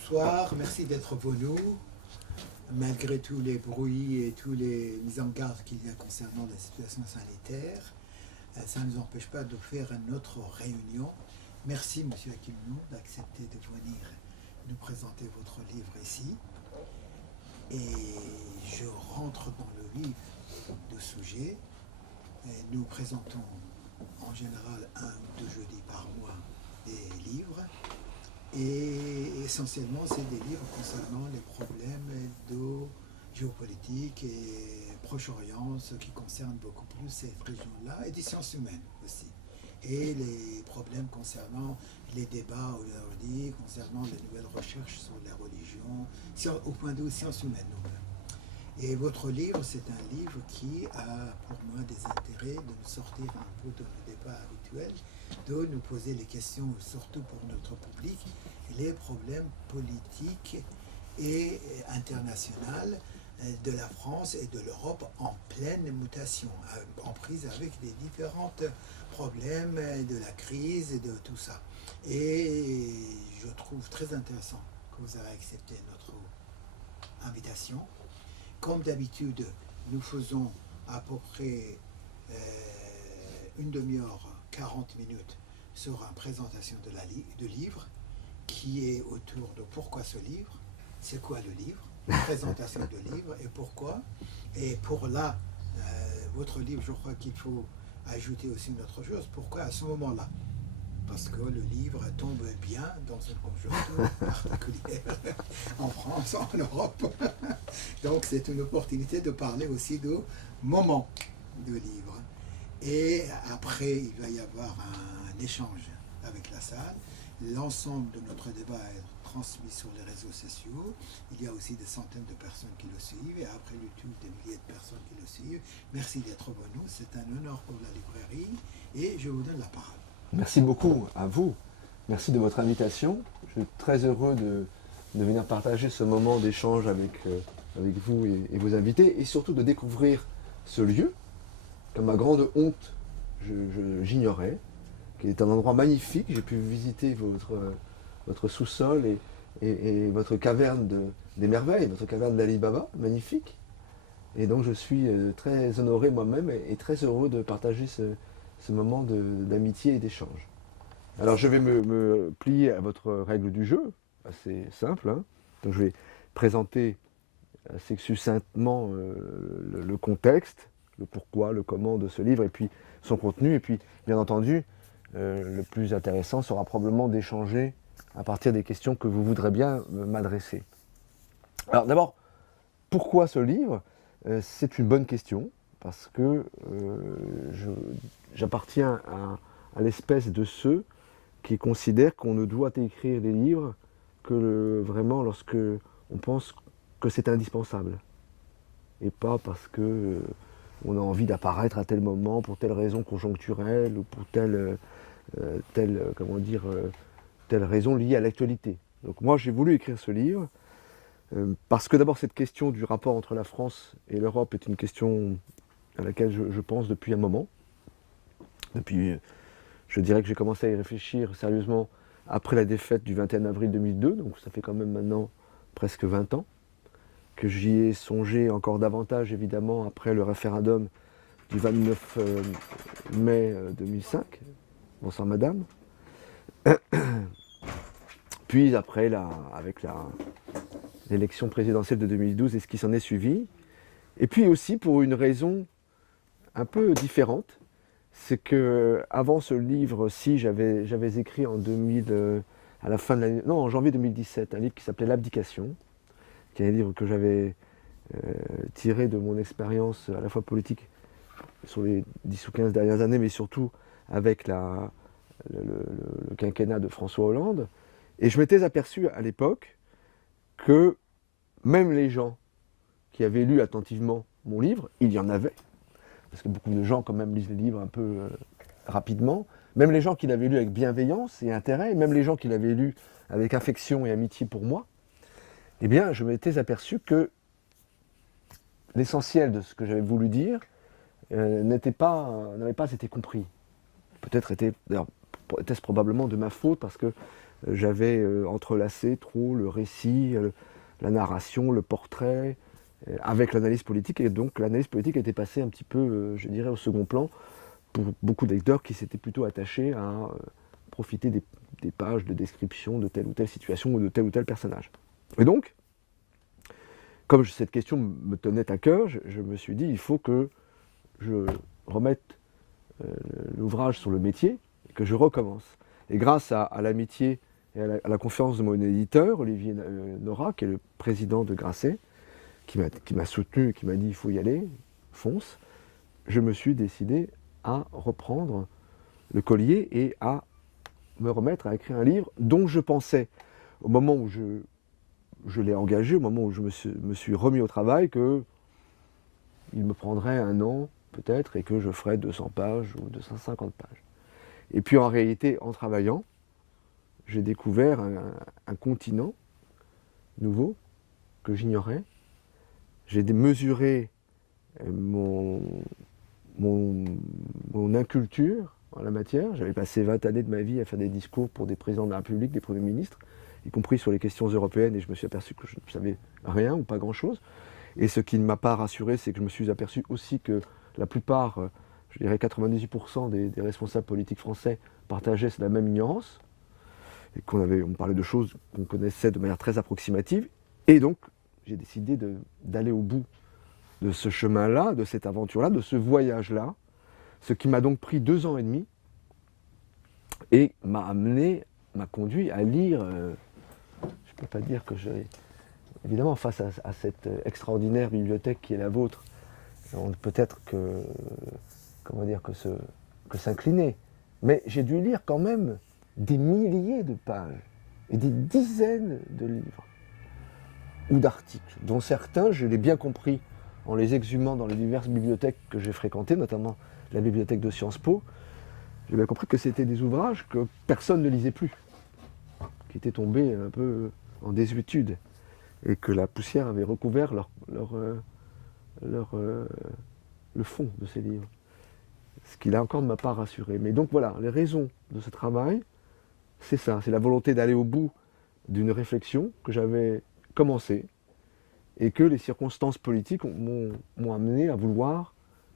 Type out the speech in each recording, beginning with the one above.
Bonsoir, merci d'être venu. Malgré tous les bruits et tous les mises en garde qu'il y a concernant la situation sanitaire, ça ne nous empêche pas de faire notre réunion. Merci, Monsieur Akimnou, d'accepter de venir nous présenter votre livre ici. Et je rentre dans le vif du sujet. Nous présentons en général un ou deux jeudis par mois des livres. Et essentiellement, c'est des livres concernant les problèmes de géopolitique et Proche-Orient, ce qui concerne beaucoup plus cette région-là, et des sciences humaines aussi. Et les problèmes concernant les débats aujourd'hui, concernant les nouvelles recherches sur la religion, au point de vue sciences humaines nous-mêmes. Et votre livre, c'est un livre qui a pour moi des intérêts de nous sortir un peu de nos débats habituels, de nous poser les questions, surtout pour notre public, les problèmes politiques et internationaux de la France et de l'Europe en pleine mutation, en prise avec les différents problèmes de la crise et de tout ça. Et je trouve très intéressant que vous avez accepté notre invitation. Comme d'habitude, nous faisons à peu près une demi-heure, 40 minutes sur une présentation de livre qui est autour de pourquoi ce livre, c'est quoi le livre, présentation de livre et pourquoi. Et pour là, votre livre, je crois qu'il faut ajouter aussi une autre chose, pourquoi à ce moment-là. Parce que le livre tombe bien dans une conjoncture particulière en France, en Europe. Donc c'est une opportunité de parler aussi de moment de livre. Et après, il va y avoir un échange avec la salle. L'ensemble de notre débat est transmis sur les réseaux sociaux. Il y a aussi des centaines de personnes qui le suivent et après YouTube, des milliers de personnes qui le suivent. Merci d'être venu. C'est un honneur pour la librairie et je vous donne la parole. Merci beaucoup à vous. Merci de votre invitation. Je suis très heureux de venir partager ce moment d'échange avec vous et vos invités et surtout de découvrir ce lieu. À ma grande honte, j'ignorais, qui est un endroit magnifique. J'ai pu visiter votre sous-sol et votre caverne des merveilles, votre caverne d'Ali Baba, magnifique. Et donc je suis très honoré moi-même et très heureux de partager ce moment d'amitié et d'échange. Alors je vais me plier à votre règle du jeu, assez simple. Hein. Donc je vais présenter assez succinctement le contexte, le pourquoi, le comment de ce livre, et puis son contenu. Et puis, bien entendu, le plus intéressant sera probablement d'échanger à partir des questions que vous voudrez bien m'adresser. Alors d'abord, pourquoi ce livre ? C'est une bonne question, parce que j'appartiens à l'espèce de ceux qui considèrent qu'on ne doit écrire des livres que vraiment lorsque on pense que c'est indispensable. Et pas parce que on a envie d'apparaître à tel moment pour telle raison conjoncturelle ou pour telle raison liée à l'actualité. Donc moi j'ai voulu écrire ce livre parce que d'abord cette question du rapport entre la France et l'Europe est une question à laquelle je pense depuis un moment. Je dirais que j'ai commencé à y réfléchir sérieusement après la défaite du 21 avril 2002, donc ça fait quand même maintenant presque 20 ans. Que j'y ai songé encore davantage, évidemment, après le référendum du 29 mai 2005. Bonsoir madame. Puis après, avec l'élection présidentielle de 2012 et ce qui s'en est suivi. Et puis aussi pour une raison un peu différente, c'est que avant ce livre-ci, j'avais écrit en janvier 2017, un livre qui s'appelait L'Abdication, qui est un livre que j'avais tiré de mon expérience à la fois politique sur les 10 ou 15 dernières années, mais surtout avec le quinquennat de François Hollande. Et je m'étais aperçu à l'époque que même les gens qui avaient lu attentivement mon livre, il y en avait, parce que beaucoup de gens quand même lisent les livres un peu rapidement, même les gens qui l'avaient lu avec bienveillance et intérêt, et même les gens qui l'avaient lu avec affection et amitié pour moi, eh bien, je m'étais aperçu que l'essentiel de ce que j'avais voulu dire n'avait pas été compris. Peut-être était-ce probablement de ma faute, parce que j'avais entrelacé trop le récit, la narration, le portrait, avec l'analyse politique, et donc l'analyse politique était passée un petit peu, je dirais, au second plan pour beaucoup de lecteurs qui s'étaient plutôt attachés à profiter des pages de description de telle ou telle situation ou de tel ou tel personnage. Et donc, comme cette question me tenait à cœur, je me suis dit, il faut que je remette l'ouvrage sur le métier, et que je recommence. Et grâce à l'amitié et à la confiance de mon éditeur, Olivier Nora, qui est le président de Grasset, qui m'a soutenu, qui m'a dit il faut y aller, fonce, je me suis décidé à reprendre le collier et à me remettre à écrire un livre dont je pensais, au moment où je l'ai engagé, au moment où je me suis remis au travail, qu'il me prendrait 1 an peut-être et que je ferais 200 pages ou 250 pages. Et puis en réalité, en travaillant, j'ai découvert un continent nouveau que j'ignorais. J'ai mesuré mon inculture en la matière. J'avais passé 20 années de ma vie à faire des discours pour des présidents de la République, des premiers ministres, y compris sur les questions européennes, et je me suis aperçu que je ne savais rien ou pas grand-chose. Et ce qui ne m'a pas rassuré, c'est que je me suis aperçu aussi que la plupart, je dirais 98% des responsables politiques français partageaient la même ignorance, et on parlait de choses qu'on connaissait de manière très approximative. Et donc, j'ai décidé d'aller au bout de ce chemin-là, de cette aventure-là, de ce voyage-là, ce qui m'a donc pris 2 ans et demi et m'a conduit à lire, je ne peux pas dire que j'ai, évidemment face à cette extraordinaire bibliothèque qui est la vôtre, on ne peut être que, que s'incliner, mais j'ai dû lire quand même des milliers de pages et des dizaines de livres ou d'articles, dont certains, je l'ai bien compris, en les exhumant dans les diverses bibliothèques que j'ai fréquentées, notamment la bibliothèque de Sciences Po, j'ai bien compris que c'était des ouvrages que personne ne lisait plus, qui étaient tombés un peu en désuétude, et que la poussière avait recouvert le fond de ces livres. Ce qui là encore ne m'a pas rassuré. Mais donc voilà, les raisons de ce travail, c'est ça, c'est la volonté d'aller au bout d'une réflexion que j'avais commencée, et que les circonstances politiques m'ont amené à vouloir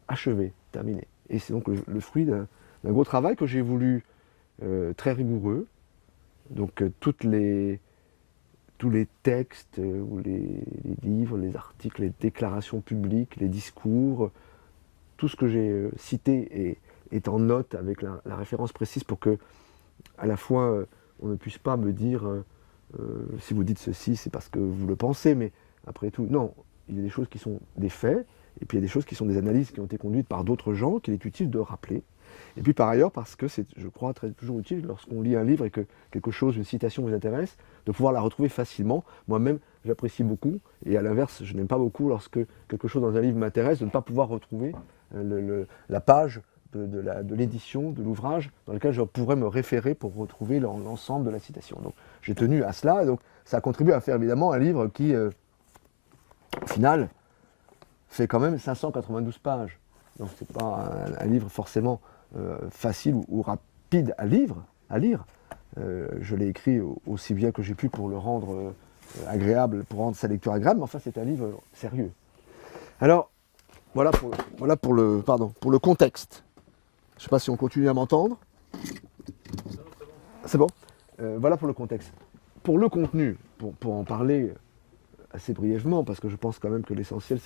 achever, terminer. Et c'est donc le fruit d'un gros travail que j'ai voulu très rigoureux. Donc tous les textes, ou les livres, les articles, les déclarations publiques, les discours, tout ce que j'ai cité est en note avec la référence précise pour que, à la fois, on ne puisse pas me dire si vous dites ceci, c'est parce que vous le pensez, mais après tout, non, il y a des choses qui sont des faits, et puis il y a des choses qui sont des analyses qui ont été conduites par d'autres gens, qu'il est utile de rappeler. Et puis par ailleurs, parce que c'est, je crois, toujours utile, lorsqu'on lit un livre et que quelque chose, une citation vous intéresse, de pouvoir la retrouver facilement. Moi-même, j'apprécie beaucoup, et à l'inverse, je n'aime pas beaucoup lorsque quelque chose dans un livre m'intéresse, de ne pas pouvoir retrouver la page de l'édition, de l'ouvrage, dans lequel je pourrais me référer pour retrouver l'ensemble de la citation. Donc j'ai tenu à cela, et donc ça a contribué à faire évidemment un livre qui, au final, fait quand même 592 pages. Donc c'est pas un livre forcément facile ou rapide à lire. Je l'ai écrit aussi bien que j'ai pu pour le rendre agréable, pour rendre sa lecture agréable, mais enfin c'est un livre sérieux. Alors, voilà pour le contexte. Je ne sais pas si on continue à m'entendre. C'est bon. Voilà pour le contexte. Pour le contenu, pour en parler assez brièvement, parce que je pense quand même que l'essentiel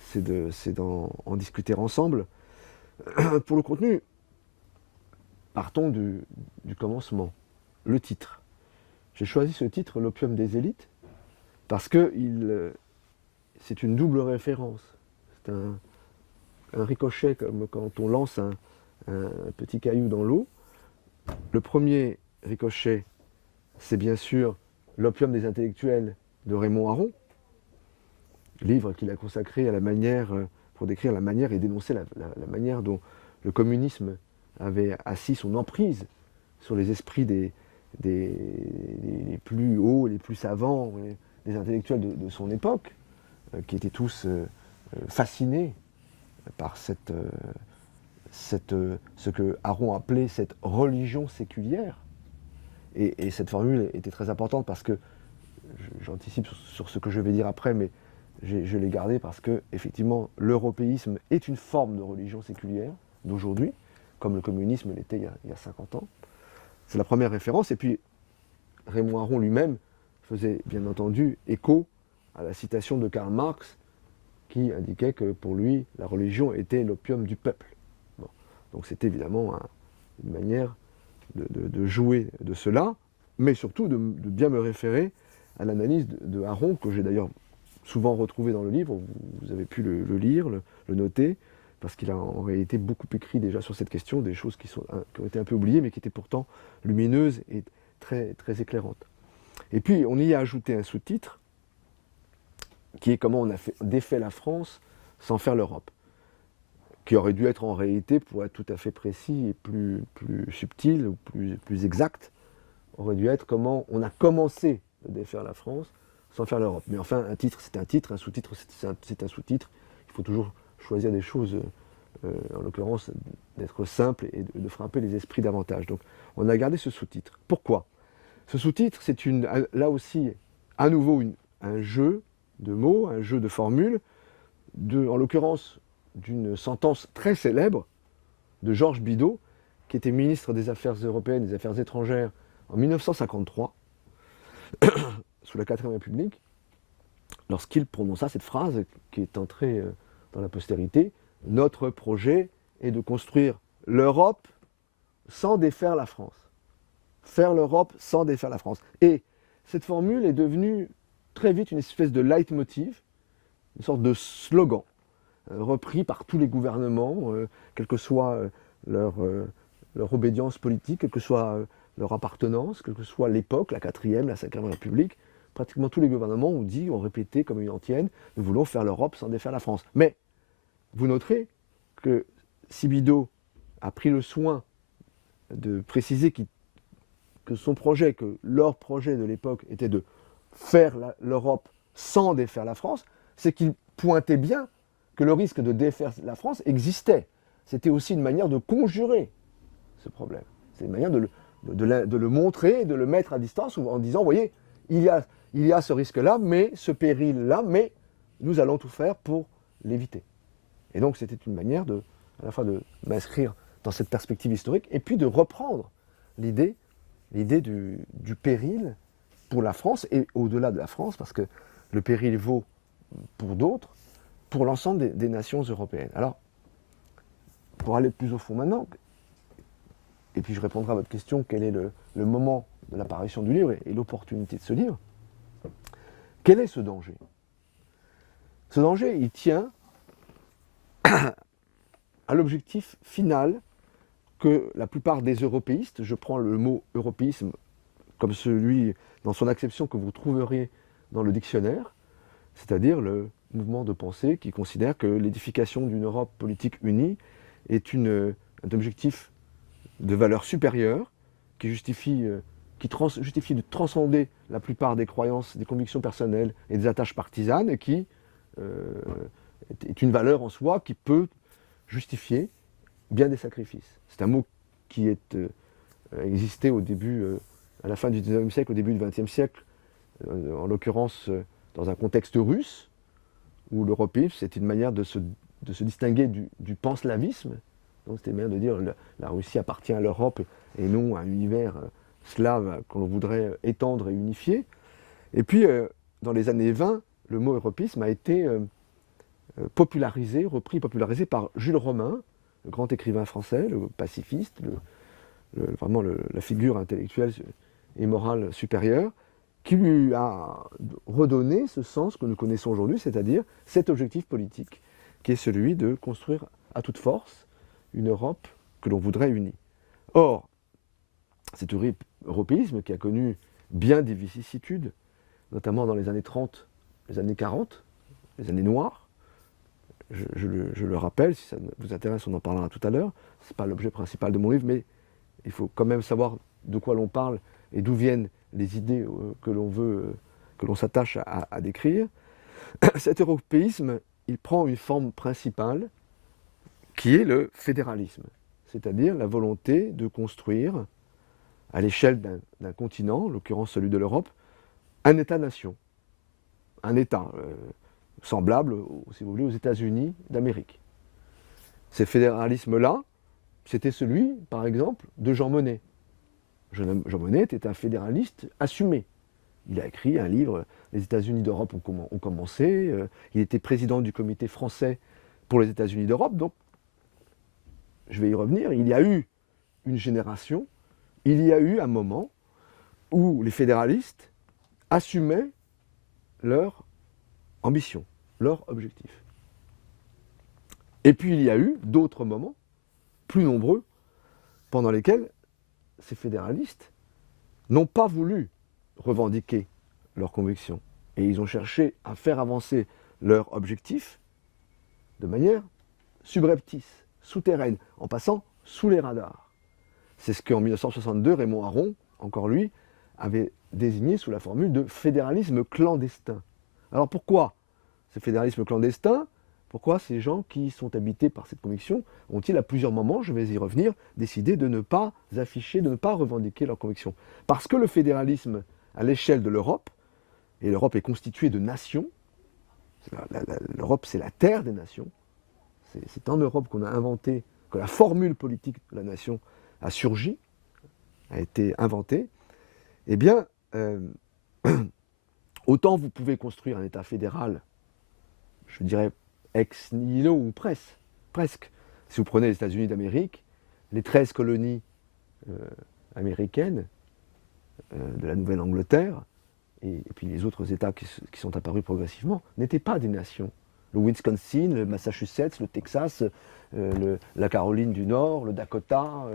c'est d'en discuter ensemble. Pour le contenu, partons du commencement. Le titre. J'ai choisi ce titre, L'opium des élites, parce que c'est une double référence. C'est un ricochet, comme quand on lance un petit caillou dans l'eau. Le premier ricochet, c'est bien sûr L'opium des intellectuels de Raymond Aron, livre qu'il a consacré à la manière, pour décrire la manière et dénoncer la manière dont le communisme avait assis son emprise sur les esprits des plus hauts, les plus savants, les intellectuels de son époque, qui étaient tous fascinés par ce que Aron appelait cette religion séculière, Et cette formule était très importante parce que, j'anticipe sur ce que je vais dire après, mais je l'ai gardée parce que, effectivement, l'européisme est une forme de religion séculière d'aujourd'hui, comme le communisme l'était il y a 50 ans. C'est la première référence. Et puis, Raymond Aron lui-même faisait bien entendu écho à la citation de Karl Marx qui indiquait que pour lui, la religion était l'opium du peuple. Bon. Donc c'était évidemment une manière de jouer de cela, mais surtout de bien me référer à l'analyse de Aron, que j'ai d'ailleurs souvent retrouvé dans le livre. Vous avez pu le lire, le noter, parce qu'il a en réalité beaucoup écrit déjà sur cette question, des choses qui ont été un peu oubliées, mais qui étaient pourtant lumineuses et très, très éclairantes. Et puis on y a ajouté un sous-titre, qui est comment on a défait la France sans faire l'Europe, qui aurait dû être en réalité, pour être tout à fait précis et plus subtil ou plus exact, aurait dû être comment on a commencé à défaire la France sans faire l'Europe. Mais enfin, un titre c'est un titre, un sous-titre c'est un sous-titre. Il faut toujours choisir des choses, en l'occurrence, d'être simple et de frapper les esprits davantage. Donc on a gardé ce sous-titre. Pourquoi ? Ce sous-titre, c'est là aussi, à nouveau, un jeu de mots, un jeu de formules, en l'occurrence d'une sentence très célèbre de Georges Bidault, qui était ministre des Affaires européennes et des Affaires étrangères en 1953, sous la 4ème République, lorsqu'il prononça cette phrase qui est entrée dans la postérité: « Notre projet est de construire l'Europe sans défaire la France. » Faire l'Europe sans défaire la France. Et cette formule est devenue très vite une espèce de leitmotiv, une sorte de slogan, repris par tous les gouvernements, quelle que soit leur obédience politique, quelle que soit leur appartenance, quelle que soit l'époque, la 4e, la 5e République. Pratiquement tous les gouvernements ont répété comme une antienne: nous voulons faire l'Europe sans défaire la France. Mais vous noterez que si Bidault a pris le soin de préciser que son projet, que leur projet de l'époque était de faire l'Europe sans défaire la France, c'est qu'il pointait bien que le risque de défaire la France existait. C'était aussi une manière de conjurer ce problème. C'est une manière de le montrer, de le mettre à distance en disant: voyez, il y a ce risque-là, mais ce péril-là, mais nous allons tout faire pour l'éviter. Et donc c'était une manière à la fois de m'inscrire dans cette perspective historique et puis de reprendre l'idée du péril pour la France et au-delà de la France, parce que le péril vaut pour d'autres, pour l'ensemble des nations européennes. Alors, pour aller plus au fond maintenant, et puis je répondrai à votre question, quel est le moment de l'apparition du livre et l'opportunité de ce livre, quel est ce danger ? Ce danger, il tient à l'objectif final que la plupart des européistes, je prends le mot européisme comme celui, dans son acception, que vous trouverez dans le dictionnaire, c'est-à-dire le mouvement de pensée qui considère que l'édification d'une Europe politique unie est un objectif de valeur supérieure qui justifie de transcender la plupart des croyances, des convictions personnelles et des attaches partisanes, et qui est une valeur en soi qui peut justifier bien des sacrifices. C'est un mot qui existait à la fin du 19e siècle, au début du 20e siècle, en l'occurrence dans un contexte russe, où l'européisme, c'est une manière de se distinguer du panslavisme. Donc c'était une manière de dire la Russie appartient à l'Europe et non à un univers slave qu'on voudrait étendre et unifier. Et puis, dans les années 20, le mot européisme a été popularisé par Jules Romain, le grand écrivain français, le pacifiste, vraiment la figure intellectuelle et morale supérieure, qui lui a redonné ce sens que nous connaissons aujourd'hui, c'est-à-dire cet objectif politique, qui est celui de construire à toute force une Europe que l'on voudrait unie. Or, cet européisme qui a connu bien des vicissitudes, notamment dans les années 30, les années 40, les années noires, je le rappelle, si ça vous intéresse, on en parlera tout à l'heure, ce n'est pas l'objet principal de mon livre, mais il faut quand même savoir de quoi l'on parle et d'où viennent les idées que l'on s'attache à décrire. Cet européisme, il prend une forme principale qui est le fédéralisme, c'est-à-dire la volonté de construire à l'échelle d'un continent, en l'occurrence celui de l'Europe, un État-nation, un État semblable, si vous voulez, aux États-Unis d'Amérique. Ces fédéralismes-là, c'était celui, par exemple, de Jean Monnet. Jean Monnet était un fédéraliste assumé. Il a écrit un livre, Les États-Unis d'Europe ont commencé. Il était président du comité français pour les États-Unis d'Europe. Donc, je vais y revenir. Il y a eu une génération, il y a eu un moment où les fédéralistes assumaient leur ambition, leur objectif. Et puis il y a eu d'autres moments, plus nombreux, pendant lesquels ces fédéralistes n'ont pas voulu revendiquer leurs convictions. Et ils ont cherché à faire avancer leur objectif de manière subreptice, souterraine, en passant sous les radars. C'est ce qu'en 1962, Raymond Aron, encore lui, avait désigné sous la formule de fédéralisme clandestin. Alors pourquoi ce fédéralisme clandestin? Pourquoi ces gens qui sont habités par cette conviction ont-ils à plusieurs moments, je vais y revenir, décidé de ne pas afficher, de ne pas revendiquer leurs convictions? Parce que le fédéralisme à l'échelle de l'Europe, et l'Europe est constituée de nations, l'Europe c'est la terre des nations, c'est en Europe qu'on a inventé, que la formule politique de la nation a surgi, a été inventée, eh bien, autant vous pouvez construire un État fédéral, je dirais ex nihilo ou presque. Si vous prenez les États-Unis d'Amérique, les 13 colonies américaines de la Nouvelle-Angleterre, et puis les autres États qui sont apparus progressivement, n'étaient pas des nations. Le Wisconsin, le Massachusetts, le Texas, la Caroline du Nord, le Dakota,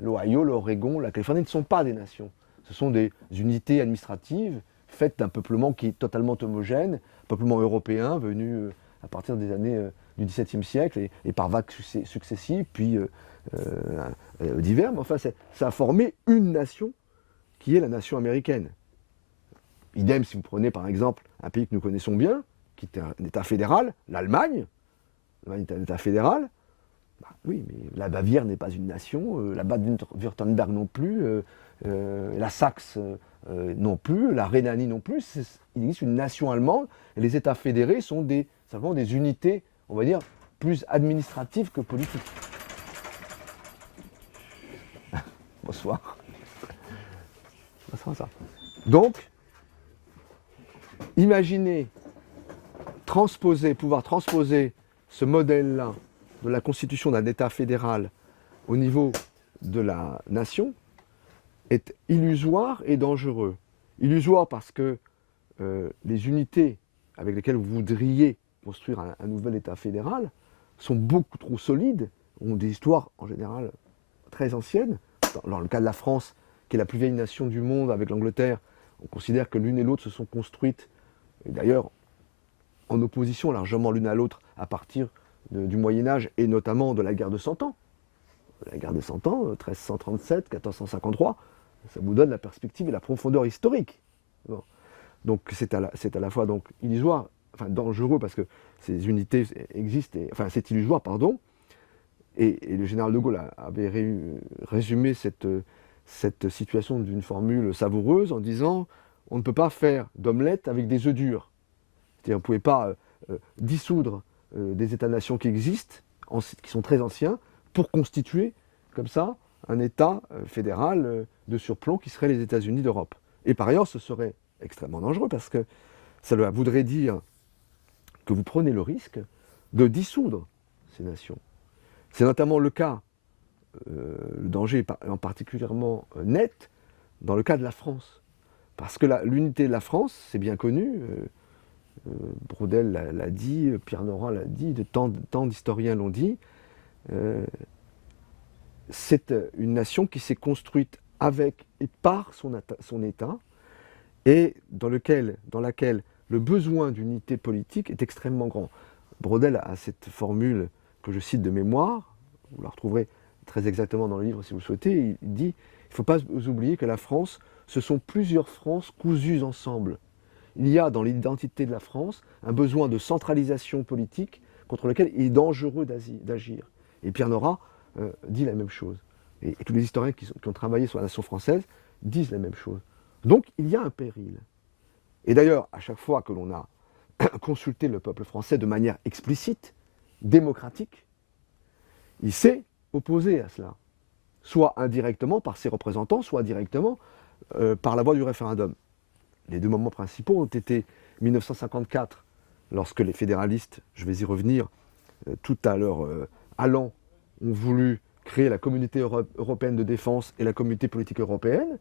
l'Ohio, l'Oregon, la Californie ne sont pas des nations. Ce sont des unités administratives faites d'un peuplement qui est totalement homogène, peuplement européen venu à partir des années du XVIIe siècle et par vagues successives, puis divers. Mais enfin, ça a formé une nation qui est la nation américaine. Idem si vous prenez par exemple un pays que nous connaissons bien, qui est un État fédéral, l'Allemagne. L'Allemagne est un État fédéral. Bah, oui, mais la Bavière n'est pas une nation, la Bade-Württemberg non plus, la Saxe non plus, la Rhénanie non plus. Il existe une nation allemande et les États fédérés sont simplement des unités, on va dire, plus administratives que politiques. Bonsoir. Ça. Donc, imaginez pouvoir transposer ce modèle-là de la constitution d'un État fédéral au niveau de la nation est illusoire et dangereux. Illusoire parce que les unités avec lesquelles vous voudriez construire un nouvel État fédéral sont beaucoup trop solides, ont des histoires en général très anciennes. Dans le cas de la France, qui est la plus vieille nation du monde avec l'Angleterre, on considère que l'une et l'autre se sont construites, et d'ailleurs en opposition largement l'une à l'autre à partir du Moyen-Âge et notamment de la guerre de 100 ans. La guerre de 100 ans, 1337, 1453, ça vous donne la perspective et la profondeur historique. Bon. Donc c'est à la fois donc illusoire, enfin dangereux parce que ces unités existent, enfin c'est illusoire, pardon, et le général de Gaulle avait résumé cette situation d'une formule savoureuse en disant on ne peut pas faire d'omelette avec des œufs durs. C'est-à-dire vous ne pouvez pas dissoudre des États-nations qui existent, qui sont très anciens, pour constituer comme ça un État fédéral de surplomb qui serait les États-Unis d'Europe. Et par ailleurs, ce serait extrêmement dangereux parce que ça voudrait dire que vous prenez le risque de dissoudre ces nations. C'est notamment le cas, le danger est particulièrement net dans le cas de la France. Parce que l'unité de la France, c'est bien connu, Braudel l'a dit, Pierre Nora l'a dit, tant d'historiens l'ont dit, c'est une nation qui s'est construite avec et par son État, et dans laquelle le besoin d'unité politique est extrêmement grand. Braudel a cette formule que je cite de mémoire, vous la retrouverez très exactement dans le livre si vous le souhaitez, il dit « Il ne faut pas vous oublier que la France, ce sont plusieurs Frances cousues ensemble. Il y a dans l'identité de la France un besoin de centralisation politique contre lequel il est dangereux d'agir. » Et Pierre Nora dit la même chose. Et tous les historiens qui ont travaillé sur la nation française disent la même chose. Donc il y a un péril. Et d'ailleurs, à chaque fois que l'on a consulté le peuple français de manière explicite, démocratique, il s'est opposé à cela, soit indirectement par ses représentants, soit directement par la voie du référendum. Les deux moments principaux ont été 1954, lorsque les fédéralistes, je vais y revenir, tout à leur allant, ont voulu créer la communauté européenne de défense et la communauté politique européenne,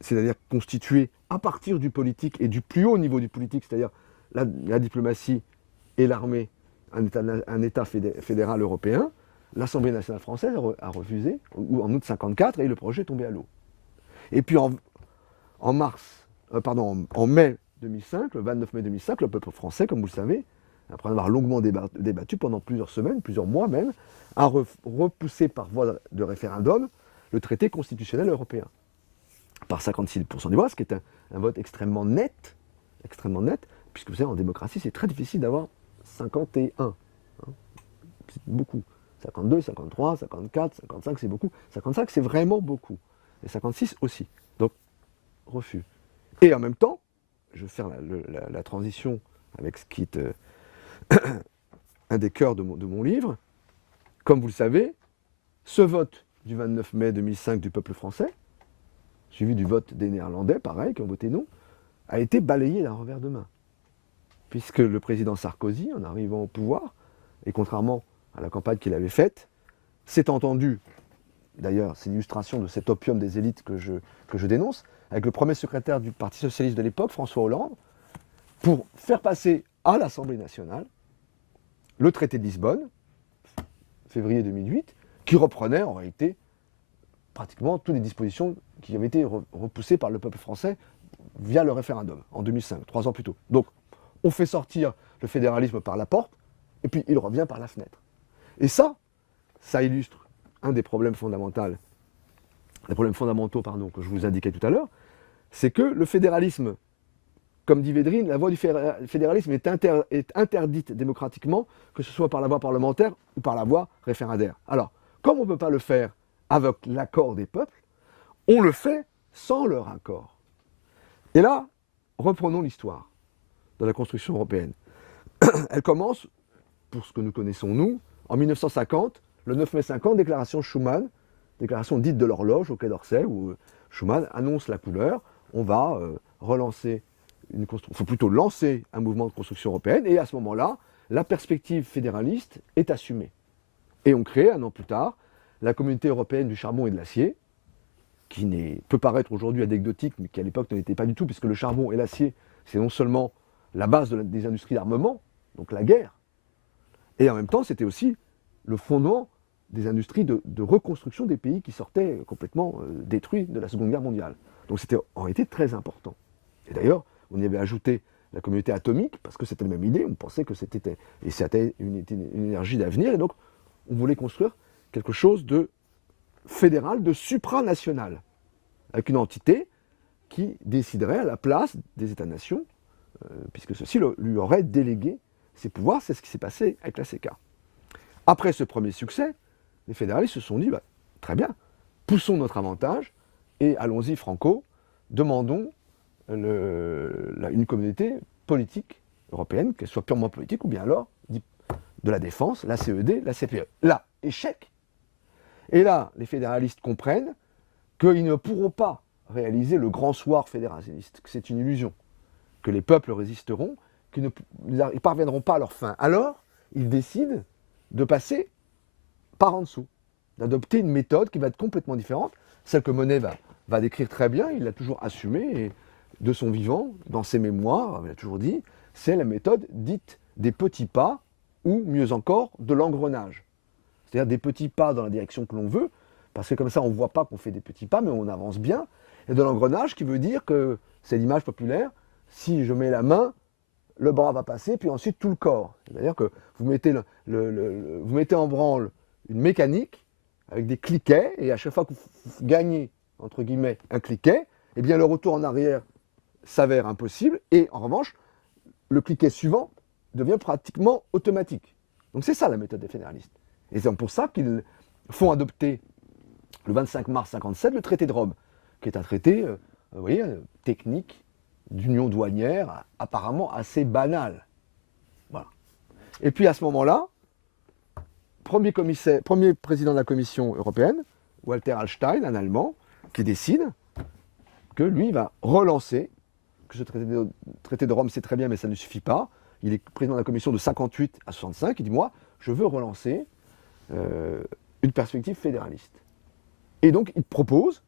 c'est-à-dire constituer à partir du politique et du plus haut niveau du politique, c'est-à-dire la diplomatie et l'armée, un État fédéral européen. L'Assemblée nationale française a refusé, ou en août 1954, et le projet est tombé à l'eau. Et puis en mai 2005, le 29 mai 2005, le peuple français, comme vous le savez, après avoir longuement débattu pendant plusieurs semaines, plusieurs mois même, a repoussé par voie de référendum le traité constitutionnel européen. Par 56% des voix, ce qui est un vote extrêmement net, puisque vous savez, en démocratie, c'est très difficile d'avoir 51. Hein. C'est beaucoup. 52, 53, 54, 55, c'est beaucoup. 55, c'est vraiment beaucoup. Et 56 aussi. Donc, refus. Et en même temps, je vais faire la transition avec ce qui est un des cœurs de mon livre. Comme vous le savez, ce vote du 29 mai 2005 du peuple français, suivi du vote des Néerlandais, pareil, qui ont voté non, a été balayé d'un revers de main. Puisque le président Sarkozy, en arrivant au pouvoir, et contrairement à la campagne qu'il avait faite, s'est entendu, d'ailleurs c'est l'illustration de cet opium des élites que je dénonce, avec le premier secrétaire du Parti socialiste de l'époque, François Hollande, pour faire passer à l'Assemblée nationale le traité de Lisbonne, février 2008, qui reprenait en réalité pratiquement toutes les dispositions qui avaient été repoussées par le peuple français via le référendum en 2005, 3 ans plus tôt. Donc on fait sortir le fédéralisme par la porte, et puis il revient par la fenêtre. Et ça illustre un des problèmes fondamentaux, que je vous indiquais tout à l'heure, c'est que le fédéralisme, comme dit Védrine, la voie du fédéralisme est interdite démocratiquement, que ce soit par la voie parlementaire ou par la voie référendaire. Alors, comme on ne peut pas le faire avec l'accord des peuples, on le fait sans leur accord. Et là, reprenons l'histoire de la construction européenne. Elle commence, pour ce que nous connaissons nous, en 1950, le 9 mai 50, déclaration Schuman, déclaration dite de l'horloge au Quai d'Orsay, où Schuman annonce la couleur, on va relancer il faut plutôt lancer un mouvement de construction européenne, et à ce moment-là, la perspective fédéraliste est assumée. Et on crée, un an plus tard, la communauté européenne du charbon et de l'acier, qui peut paraître aujourd'hui anecdotique, mais qui à l'époque ne l'était pas du tout, puisque le charbon et l'acier, c'est non seulement la base des industries d'armement, donc la guerre, et en même temps, c'était aussi le fondement des industries de reconstruction des pays qui sortaient complètement détruits de la Seconde Guerre mondiale. Donc c'était en réalité très important. Et d'ailleurs, on y avait ajouté la communauté atomique, parce que c'était la même idée, on pensait que c'était une énergie d'avenir, et donc on voulait construire quelque chose de fédéral, de supranational, avec une entité qui déciderait à la place des États-nations, puisque ceux-ci lui auraient délégué ses pouvoirs. C'est ce qui s'est passé avec la CECA. Après ce premier succès, les fédéralistes se sont dit, très bien, poussons notre avantage, et allons-y franco, demandons une communauté politique européenne, qu'elle soit purement politique, ou bien alors de la défense, la CED, la CPE. Là, échec. Et là, les fédéralistes comprennent qu'ils ne pourront pas réaliser le grand soir fédéraliste, que c'est une illusion, que les peuples résisteront, qu'ils ne parviendront pas à leur fin. Alors, ils décident de passer par en dessous, d'adopter une méthode qui va être complètement différente, celle que Monnet va décrire très bien, il l'a toujours assumée, et de son vivant, dans ses mémoires, il a toujours dit, c'est la méthode dite des petits pas, ou mieux encore, de l'engrenage. C'est-à-dire des petits pas dans la direction que l'on veut, parce que comme ça on ne voit pas qu'on fait des petits pas, mais on avance bien, et de l'engrenage qui veut dire que, c'est l'image populaire, si je mets la main, le bras va passer, puis ensuite tout le corps. C'est-à-dire que vous mettez, vous mettez en branle une mécanique, avec des cliquets, et à chaque fois que vous gagnez, entre guillemets, un cliquet, eh bien le retour en arrière s'avère impossible, et en revanche, le cliquet suivant devient pratiquement automatique. Donc c'est ça la méthode des fédéralistes. Et c'est pour ça qu'ils font adopter, le 25 mars 1957, le traité de Rome, qui est un traité, vous voyez, technique, d'union douanière, apparemment assez banal. Voilà. Et puis à ce moment-là, premier président de la Commission européenne, Walter Hallstein, un Allemand, qui décide que lui va relancer, que ce traité de Rome c'est très bien mais ça ne suffit pas, il est président de la Commission de 58 à 65, il dit moi je veux relancer une perspective fédéraliste. Et donc il propose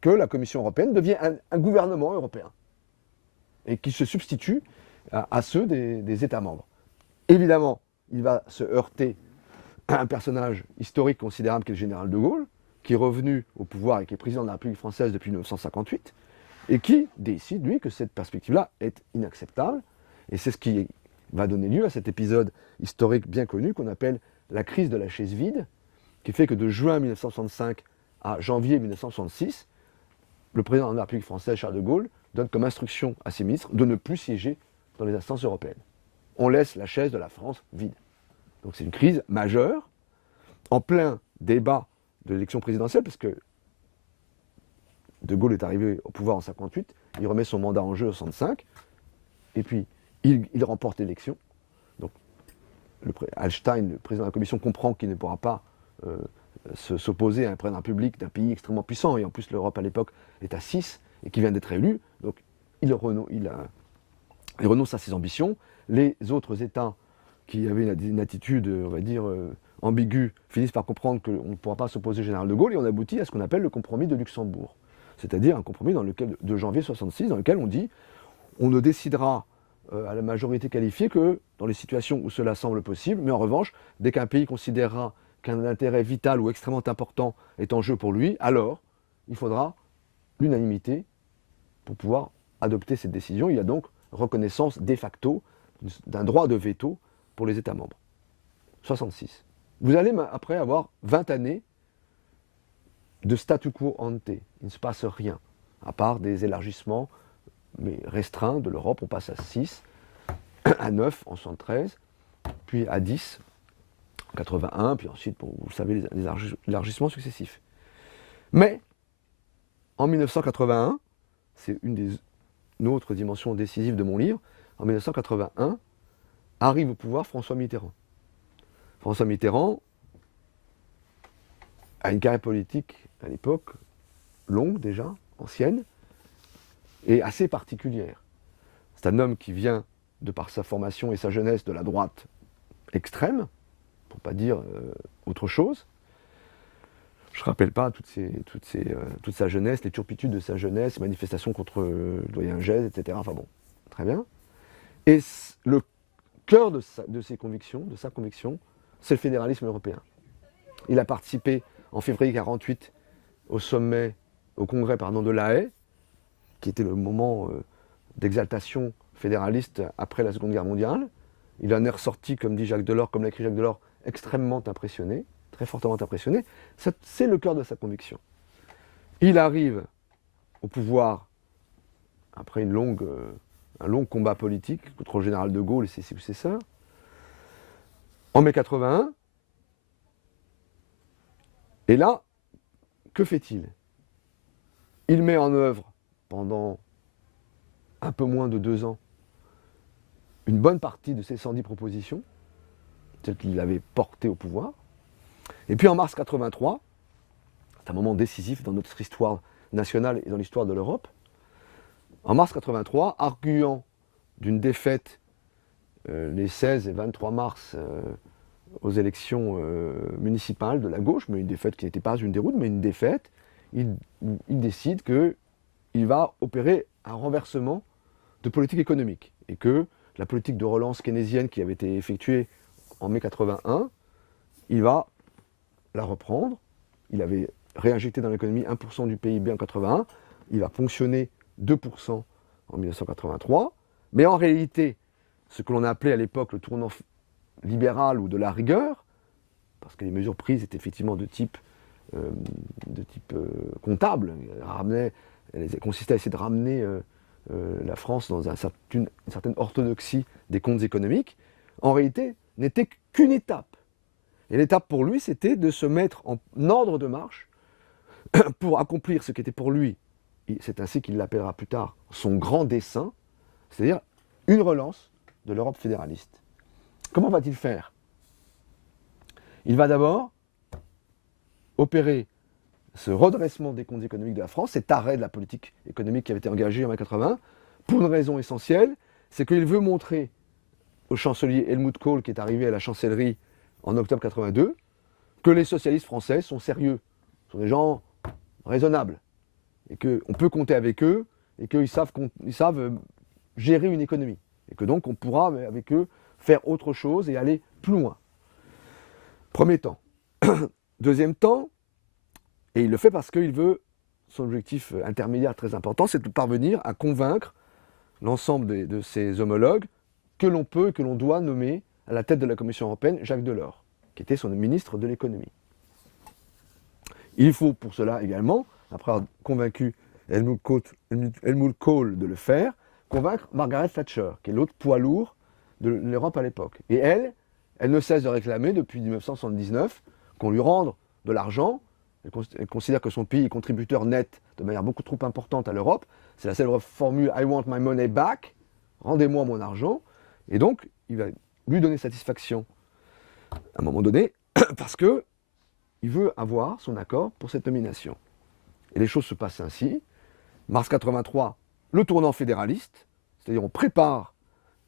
que la Commission européenne devienne un gouvernement européen et qui se substitue à ceux des États membres. Évidemment, il va se heurter à un personnage historique considérable qui est le général de Gaulle, qui est revenu au pouvoir et qui est président de la République française depuis 1958, et qui décide, lui, que cette perspective-là est inacceptable. Et c'est ce qui va donner lieu à cet épisode historique bien connu qu'on appelle la crise de la chaise vide, qui fait que de juin 1965 à janvier 1966, le président de la République française, Charles de Gaulle, donne comme instruction à ses ministres de ne plus siéger dans les instances européennes. On laisse la chaise de la France vide. Donc c'est une crise majeure, en plein débat de l'élection présidentielle, parce que de Gaulle est arrivé au pouvoir en 1958, il remet son mandat en jeu en 1965, et puis il remporte l'élection. Donc Hallstein, le président de la Commission, comprend qu'il ne pourra pas s'opposer à un président public d'un pays extrêmement puissant, et en plus l'Europe à l'époque est à 6, et qui vient d'être élu, donc il renonce à ses ambitions. Les autres États qui avaient une attitude, on va dire, ambiguë, finissent par comprendre qu'on ne pourra pas s'opposer au général de Gaulle, et on aboutit à ce qu'on appelle le compromis de Luxembourg. C'est-à-dire un compromis de janvier 1966, dans lequel on dit on ne décidera à la majorité qualifiée que dans les situations où cela semble possible, mais en revanche, dès qu'un pays considérera qu'un intérêt vital ou extrêmement important est en jeu pour lui, alors il faudra l'unanimité pour pouvoir adopter cette décision. Il y a donc reconnaissance de facto d'un droit de veto pour les États membres. 66. Vous allez après avoir 20 années de statu quo ante. Il ne se passe rien, à part des élargissements mais restreints de l'Europe. On passe à 6, à 9 en 73, puis à 10 en 81, puis ensuite, bon, vous savez, les élargissements successifs. Mais, en 1981, c'est une autre dimension décisive de mon livre, en 1981, arrive au pouvoir François Mitterrand. François Mitterrand a une carrière politique, à l'époque, longue déjà, ancienne, et assez particulière. C'est un homme qui vient, de par sa formation et sa jeunesse, de la droite extrême, pour ne pas dire autre chose. Je ne rappelle pas toute sa jeunesse, les turpitudes de sa jeunesse, les manifestations contre le doyen Geiz, etc. Enfin bon, très bien. Et le cœur de sa conviction, c'est le fédéralisme européen. Il a participé en février 1948 au congrès de La Haye, qui était le moment d'exaltation fédéraliste après la Seconde Guerre mondiale. Il en est ressorti, comme dit Jacques Delors, comme l'a écrit Jacques Delors, extrêmement impressionné, très fortement impressionné. C'est le cœur de sa conviction. Il arrive au pouvoir après un long combat politique contre le général de Gaulle et ses successeurs. En mai 81, et là, que fait-il? Il met en œuvre pendant un peu moins de 2 ans une bonne partie de ses 110 propositions, celles qu'il avait portées au pouvoir. Et puis en mars 83, c'est un moment décisif dans notre histoire nationale et dans l'histoire de l'Europe, en mars 83, arguant d'une défaite les 16 et 23 mars aux élections municipales de la gauche, mais une défaite qui n'était pas une déroute, mais une défaite, il décide qu'il va opérer un renversement de politique économique et que la politique de relance keynésienne qui avait été effectuée en mai 81, il va la reprendre. Il avait réinjecté dans l'économie 1% du PIB en 81, il va ponctionner 2% en 1983, mais en réalité, ce que l'on a appelé à l'époque le tournant libéral ou de la rigueur, parce que les mesures prises étaient effectivement de type comptable, elles consistaient à essayer de ramener la France dans une certaine orthodoxie des comptes économiques, en réalité, n'était qu'une étape. Et l'étape pour lui, c'était de se mettre en ordre de marche pour accomplir ce qui était pour lui c'est ainsi qu'il l'appellera plus tard, son grand dessein, c'est-à-dire une relance de l'Europe fédéraliste. Comment va-t-il faire? Il va d'abord opérer ce redressement des comptes économiques de la France, cet arrêt de la politique économique qui avait été engagée en 1980, pour une raison essentielle, c'est qu'il veut montrer au chancelier Helmut Kohl, qui est arrivé à la chancellerie en octobre 1982, que les socialistes français sont sérieux, sont des gens raisonnables, et qu'on peut compter avec eux, et qu'ils savent, gérer une économie, et que donc on pourra avec eux faire autre chose et aller plus loin. Premier temps. Deuxième temps, et il le fait parce qu'il veut, son objectif intermédiaire très important, c'est de parvenir à convaincre l'ensemble de ses homologues que l'on peut et que l'on doit nommer à la tête de la Commission européenne Jacques Delors, qui était son ministre de l'économie. Il faut pour cela également, après avoir convaincu Helmut Kohl de le faire, convaincre Margaret Thatcher, qui est l'autre poids lourd de l'Europe à l'époque. Et elle ne cesse de réclamer depuis 1979 qu'on lui rende de l'argent. Elle considère que son pays est contributeur net de manière beaucoup trop importante à l'Europe. C'est la célèbre formule « I want my money back », rendez-moi mon argent. Et donc, il va lui donner satisfaction à un moment donné, parce qu'il veut avoir son accord pour cette nomination. Et les choses se passent ainsi. Mars 83, le tournant fédéraliste, c'est-à-dire on prépare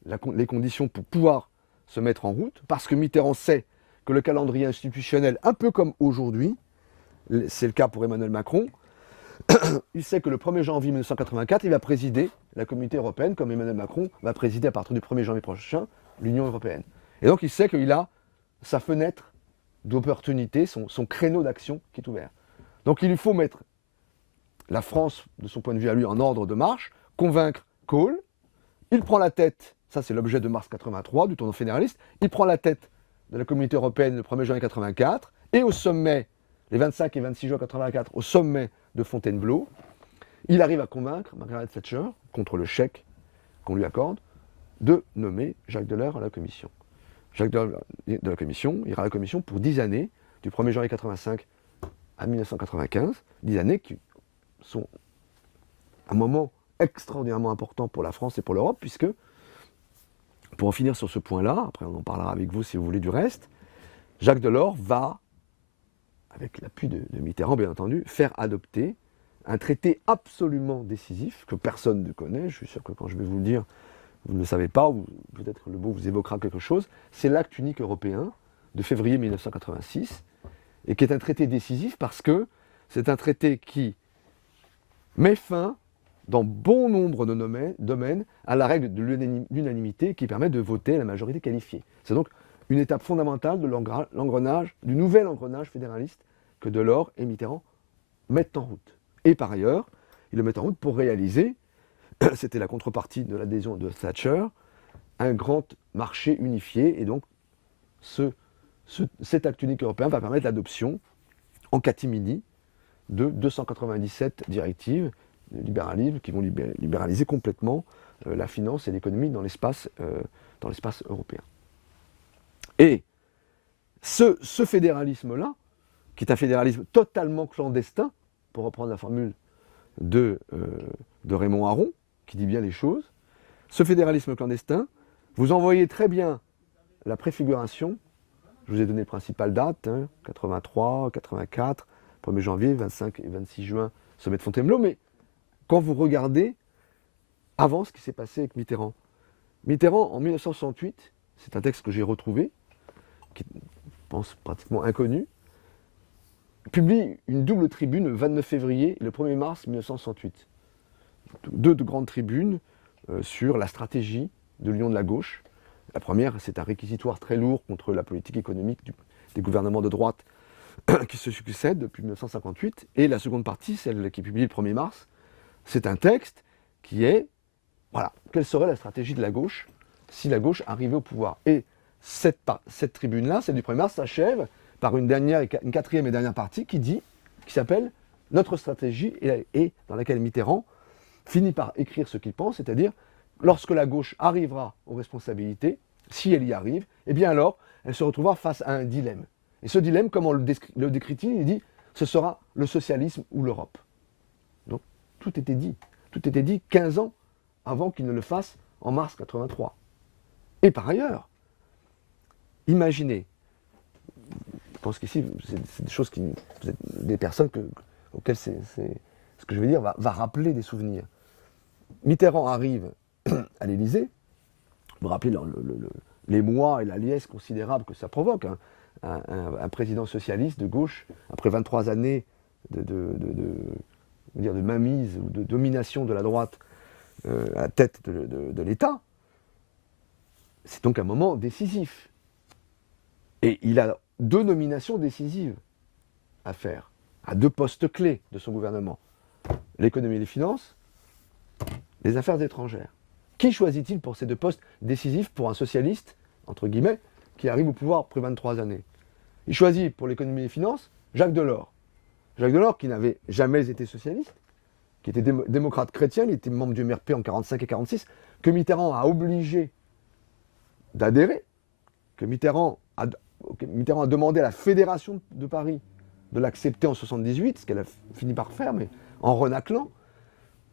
les conditions pour pouvoir se mettre en route, parce que Mitterrand sait que le calendrier institutionnel, un peu comme aujourd'hui, c'est le cas pour Emmanuel Macron, il sait que le 1er janvier 1984, il va présider la Communauté européenne, comme Emmanuel Macron va présider à partir du 1er janvier prochain l'Union européenne. Et donc il sait qu'il a sa fenêtre d'opportunité, son créneau d'action qui est ouvert. Donc il lui faut mettre la France, de son point de vue à lui, en ordre de marche, convaincre Kohl. Il prend la tête, ça c'est l'objet de mars 83, du tournant fédéraliste, il prend la tête de la Communauté européenne le 1er janvier 84, et au sommet, les 25 et 26 juin 84, au sommet de Fontainebleau, il arrive à convaincre Margaret Thatcher, contre le chèque qu'on lui accorde, de nommer Jacques Delors à la Commission. Jacques Delors de la Commission ira à la Commission pour 10 années, du 1er janvier 85 à 1995, 10 années qui sont un moment extraordinairement important pour la France et pour l'Europe, puisque, pour en finir sur ce point-là, après on en parlera avec vous si vous voulez du reste, Jacques Delors va, avec l'appui de Mitterrand bien entendu, faire adopter un traité absolument décisif, que personne ne connaît, je suis sûr que quand je vais vous le dire, vous ne le savez pas, ou peut-être le mot vous évoquera quelque chose, c'est l'acte unique européen de février 1986, et qui est un traité décisif parce que c'est un traité qui met fin, dans bon nombre de domaines, à la règle de l'unanimité qui permet de voter à la majorité qualifiée. C'est donc une étape fondamentale de l'engrenage, du nouvel engrenage fédéraliste que Delors et Mitterrand mettent en route. Et par ailleurs, ils le mettent en route pour réaliser, c'était la contrepartie de l'adhésion de Thatcher, un grand marché unifié. Et donc, cet acte unique européen va permettre l'adoption, en catimini, de 297 directives de libéralisme qui vont libéraliser complètement la finance et l'économie dans l'espace européen. Et ce fédéralisme-là, qui est un fédéralisme totalement clandestin, pour reprendre la formule de Raymond Aron, qui dit bien les choses, ce fédéralisme clandestin, vous en voyez très bien la préfiguration. Je vous ai donné les principales dates, 83, 84, 1er janvier, 25 et 26 juin, sommet de Fontainebleau, mais quand vous regardez avant ce qui s'est passé avec Mitterrand. Mitterrand, en 1968, c'est un texte que j'ai retrouvé, qui est, je pense, pratiquement inconnu, publie une double tribune le 29 février et le 1er mars 1968. Deux grandes tribunes sur la stratégie de l'Union de la gauche. La première, c'est un réquisitoire très lourd contre la politique économique des gouvernements de droite qui se succèdent depuis 1958. Et la seconde partie, celle qui est publiée le 1er mars, c'est un texte qui est, voilà, quelle serait la stratégie de la gauche si la gauche arrivait au pouvoir. Et cette tribune-là, celle du 1er mars, s'achève par une quatrième et dernière partie qui s'appelle « Notre stratégie » et dans laquelle Mitterrand finit par écrire ce qu'il pense, c'est-à-dire lorsque la gauche arrivera aux responsabilités, si elle y arrive, eh bien alors, elle se retrouvera face à un dilemme. Et ce dilemme, comment le décrit-il ? Il dit, ce sera le socialisme ou l'Europe. Donc, Tout était dit. Tout était dit 15 ans avant qu'il ne le fasse en mars 83. Et par ailleurs, imaginez, je pense qu'ici, c'est des choses qui, vous êtes des personnes auxquelles ce que je vais dire va rappeler des souvenirs. Mitterrand arrive à l'Élysée, vous vous rappelez l'émoi et la liesse considérable que ça provoque, hein. Un président socialiste de gauche, après 23 années de mainmise ou de domination de la droite à la tête de l'État, c'est donc un moment décisif. Et il a 2 nominations décisives à faire, à 2 postes clés de son gouvernement. L'économie et les finances, les affaires étrangères. Qui choisit-il pour ces 2 postes décisifs pour un socialiste, entre guillemets, qui arrive au pouvoir après 23 années? Il choisit pour l'économie et les finances Jacques Delors. Jacques Delors qui n'avait jamais été socialiste, qui était démocrate chrétien, il était membre du MRP en 1945 et 1946, que Mitterrand a obligé d'adhérer, que Mitterrand a demandé à la Fédération de Paris de l'accepter en 1978, ce qu'elle a fini par faire, mais en renaclant.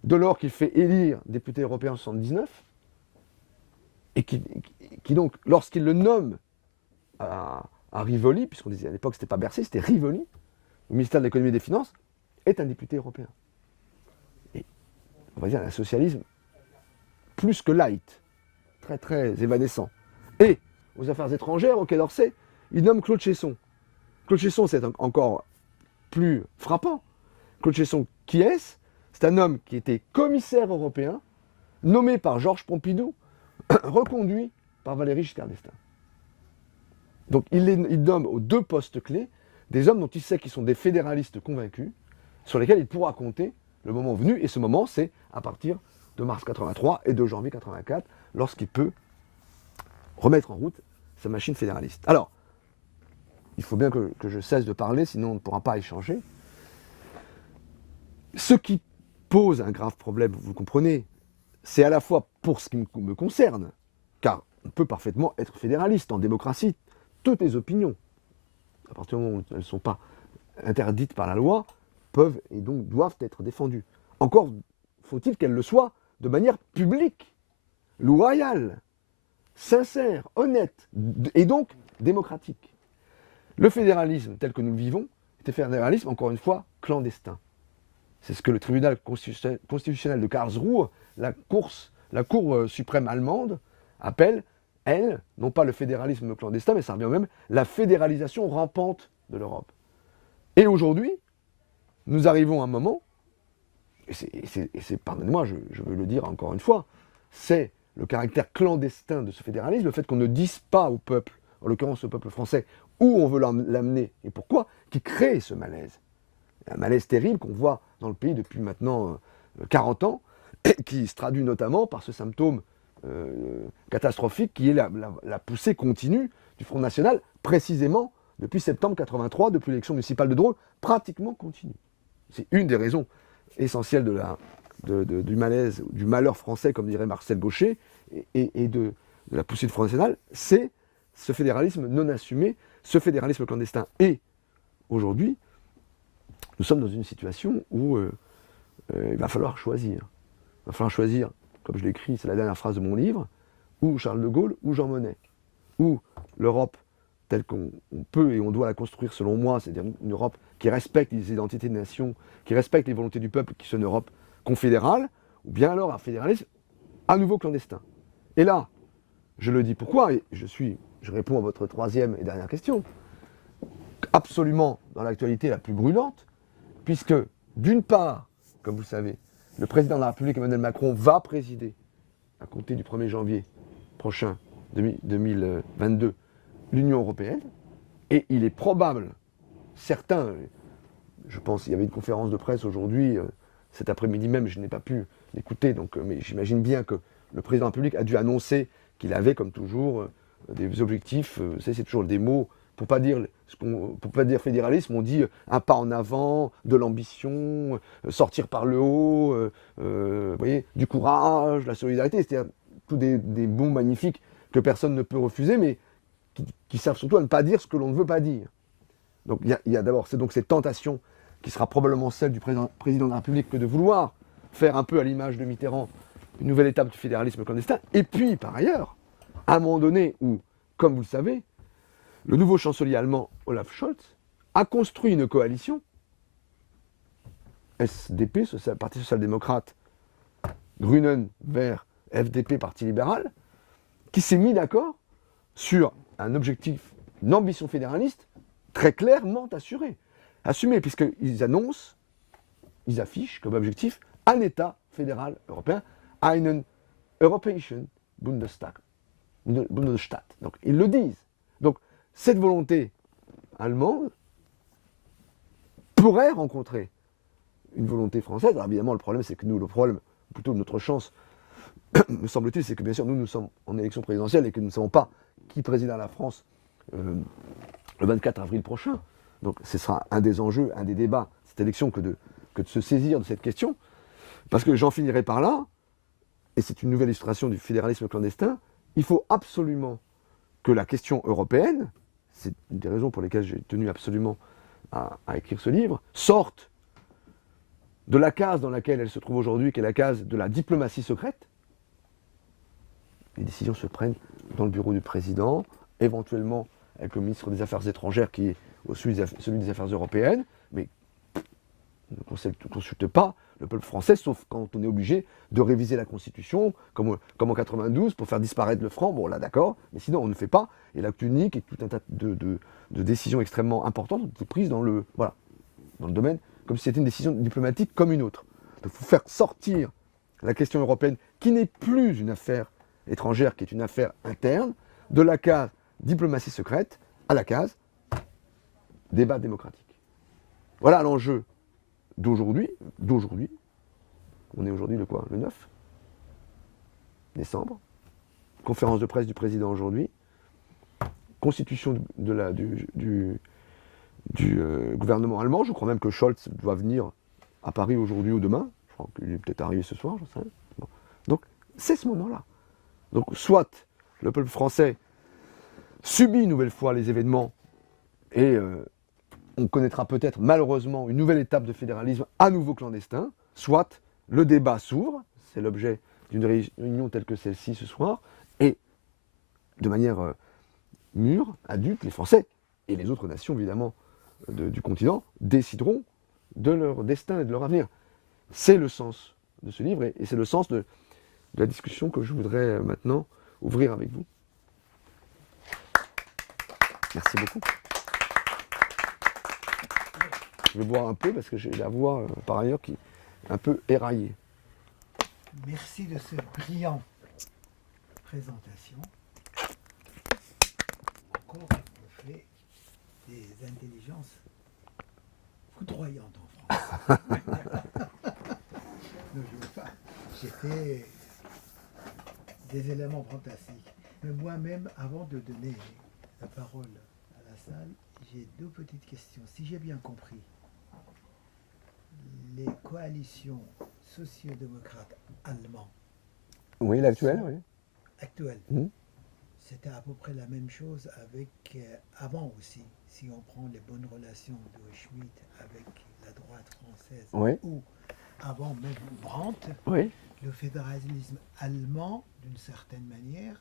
Delors qui fait élire député européen en 1979, et qui donc, lorsqu'il le nomme à Rivoli, puisqu'on disait à l'époque c'était pas Bercy, c'était Rivoli, au ministère de l'économie et des finances, est un député européen. Et on va dire un socialisme plus que light, très très évanescent. Et aux affaires étrangères, au Quai d'Orsay, il nomme Claude Cheysson. Claude Cheysson, c'est encore plus frappant. Claude Cheysson, qui est-ce? C'est un homme qui était commissaire européen, nommé par Georges Pompidou, reconduit par Valéry Giscard d'Estaing. Donc il nomme aux 2 postes clés des hommes dont il sait qu'ils sont des fédéralistes convaincus, sur lesquels il pourra compter le moment venu, et ce moment c'est à partir de mars 83 et de janvier 84, lorsqu'il peut remettre en route sa machine fédéraliste. Alors, il faut bien que je cesse de parler, sinon on ne pourra pas échanger. Ce qui pose un grave problème, vous le comprenez, c'est à la fois pour ce qui me concerne, car on peut parfaitement être fédéraliste en démocratie, toutes les opinions, à partir du moment où elles ne sont pas interdites par la loi, peuvent et donc doivent être défendues. Encore faut-il qu'elles le soient de manière publique, loyale, sincère, honnête, et donc démocratique. Le fédéralisme tel que nous le vivons est un fédéralisme, encore une fois, clandestin. C'est ce que le tribunal constitutionnel de Karlsruhe, la Cour suprême allemande, appelle, elle, non pas le fédéralisme clandestin, mais ça revient même la fédéralisation rampante de l'Europe. Et aujourd'hui, nous arrivons à un moment, et c'est pardonnez-moi, je veux le dire encore une fois, c'est le caractère clandestin de ce fédéralisme, le fait qu'on ne dise pas au peuple, en l'occurrence au peuple français, où on veut l'amener et pourquoi, qui crée ce malaise. Un malaise terrible qu'on voit dans le pays depuis maintenant 40 ans, et qui se traduit notamment par ce symptôme catastrophique qui est la poussée continue du Front National, précisément depuis septembre 83, depuis l'élection municipale de Drôle, pratiquement continue. C'est une des raisons essentielles du malaise, du malheur français, comme dirait Marcel Gauchet, et de la poussée du Front National, c'est ce fédéralisme non assumé, ce fédéralisme clandestin. Et aujourd'hui, nous sommes dans une situation où il va falloir choisir. Il va falloir choisir, comme je l'ai écrit, c'est la dernière phrase de mon livre, ou Charles de Gaulle ou Jean Monnet. Ou l'Europe telle qu'on peut et on doit la construire selon moi, c'est-à-dire une Europe qui respecte les identités des nations, qui respecte les volontés du peuple, qui soit une Europe confédérale, ou bien alors un fédéralisme à nouveau clandestin. Et là, je le dis pourquoi, et je réponds à votre 3e et dernière question, absolument dans l'actualité la plus brûlante, puisque d'une part, comme vous le savez, le président de la République Emmanuel Macron va présider, à compter du 1er janvier prochain, 2022, l'Union européenne, et il est probable, certains, je pense qu'il y avait une conférence de presse aujourd'hui, cet après-midi même, je n'ai pas pu l'écouter, mais j'imagine bien que le président de la République a dû annoncer qu'il avait, comme toujours, des objectifs, c'est toujours des mots, pour pas dire fédéralisme, on dit un pas en avant, de l'ambition, sortir par le haut, vous voyez, du courage, la solidarité, c'est-à-dire tous des mots magnifiques que personne ne peut refuser, mais qui servent surtout à ne pas dire ce que l'on ne veut pas dire. Donc il y a d'abord donc cette tentation qui sera probablement celle du président de la République que de vouloir faire un peu à l'image de Mitterrand une nouvelle étape du fédéralisme clandestin. Et puis, par ailleurs, à un moment donné où, comme vous le savez, le nouveau chancelier allemand Olaf Scholz a construit une coalition, SDP, Parti social-démocrate, Grünen vers FDP, Parti libéral, qui s'est mis d'accord sur un objectif, une ambition fédéraliste très clairement assumée, puisqu'ils annoncent, ils affichent comme objectif un État fédéral européen, einen Europäischen Bundesstaat. Donc ils le disent. Donc cette volonté allemande pourrait rencontrer une volonté française. Alors évidemment, le problème, c'est que nous, plutôt notre chance, me semble-t-il, c'est que bien sûr, nous sommes en élection présidentielle et que nous ne savons pas qui présidera la France le 24 avril prochain. Donc ce sera un des enjeux, un des débats, cette élection, que de se saisir de cette question. Parce que j'en finirai par là, et c'est une nouvelle illustration du fédéralisme clandestin, il faut absolument que la question européenne, c'est une des raisons pour lesquelles j'ai tenu absolument à écrire ce livre, sorte de la case dans laquelle elle se trouve aujourd'hui, qui est la case de la diplomatie secrète. Les décisions se prennent dans le bureau du président, éventuellement avec le ministre des Affaires étrangères qui est celui des Affaires européennes, mais on ne consulte pas le peuple français, sauf quand on est obligé de réviser la Constitution, comme en 92, pour faire disparaître le franc. Bon, là, d'accord, mais sinon, on ne fait pas. Et l'acte unique et tout un tas de décisions extrêmement importantes ont été prises dans le domaine, comme si c'était une décision diplomatique comme une autre. Donc, il faut faire sortir la question européenne, qui n'est plus une affaire étrangère, qui est une affaire interne, de la case diplomatie secrète à la case débat démocratique. Voilà l'enjeu d'aujourd'hui. On est aujourd'hui le quoi? Le 9 décembre. Conférence de presse du président aujourd'hui. Constitution du gouvernement allemand. Je crois même que Scholz doit venir à Paris aujourd'hui ou demain. Je crois qu'il est peut-être arrivé ce soir, j'en sais rien. Bon. Donc c'est ce moment-là. Donc soit le peuple français subit une nouvelle fois les événements et on connaîtra peut-être malheureusement une nouvelle étape de fédéralisme à nouveau clandestin, soit le débat s'ouvre, c'est l'objet d'une réunion telle que celle-ci ce soir, et de manière mûre, adulte, les Français et les autres nations évidemment du continent décideront de leur destin et de leur avenir. C'est le sens de ce livre et c'est le sens de la discussion que je voudrais maintenant ouvrir avec vous. Merci beaucoup. Je vais boire un peu parce que j'ai la voix par ailleurs qui est un peu éraillée. Merci de cette brillante présentation. Encore un fait des intelligences foudroyantes en France. J'ai fait des éléments fantastiques. Mais moi-même, avant de donner la parole à la salle, j'ai deux petites questions. Si j'ai bien compris, les coalitions sociodémocrates allemands. Oui, l'actuelle, oui. Actuelles. C'était à peu près la même chose avec avant aussi. Si on prend les bonnes relations de Schmitt avec la droite française, oui. Ou avant même Brandt, oui. Le fédéralisme allemand, d'une certaine manière,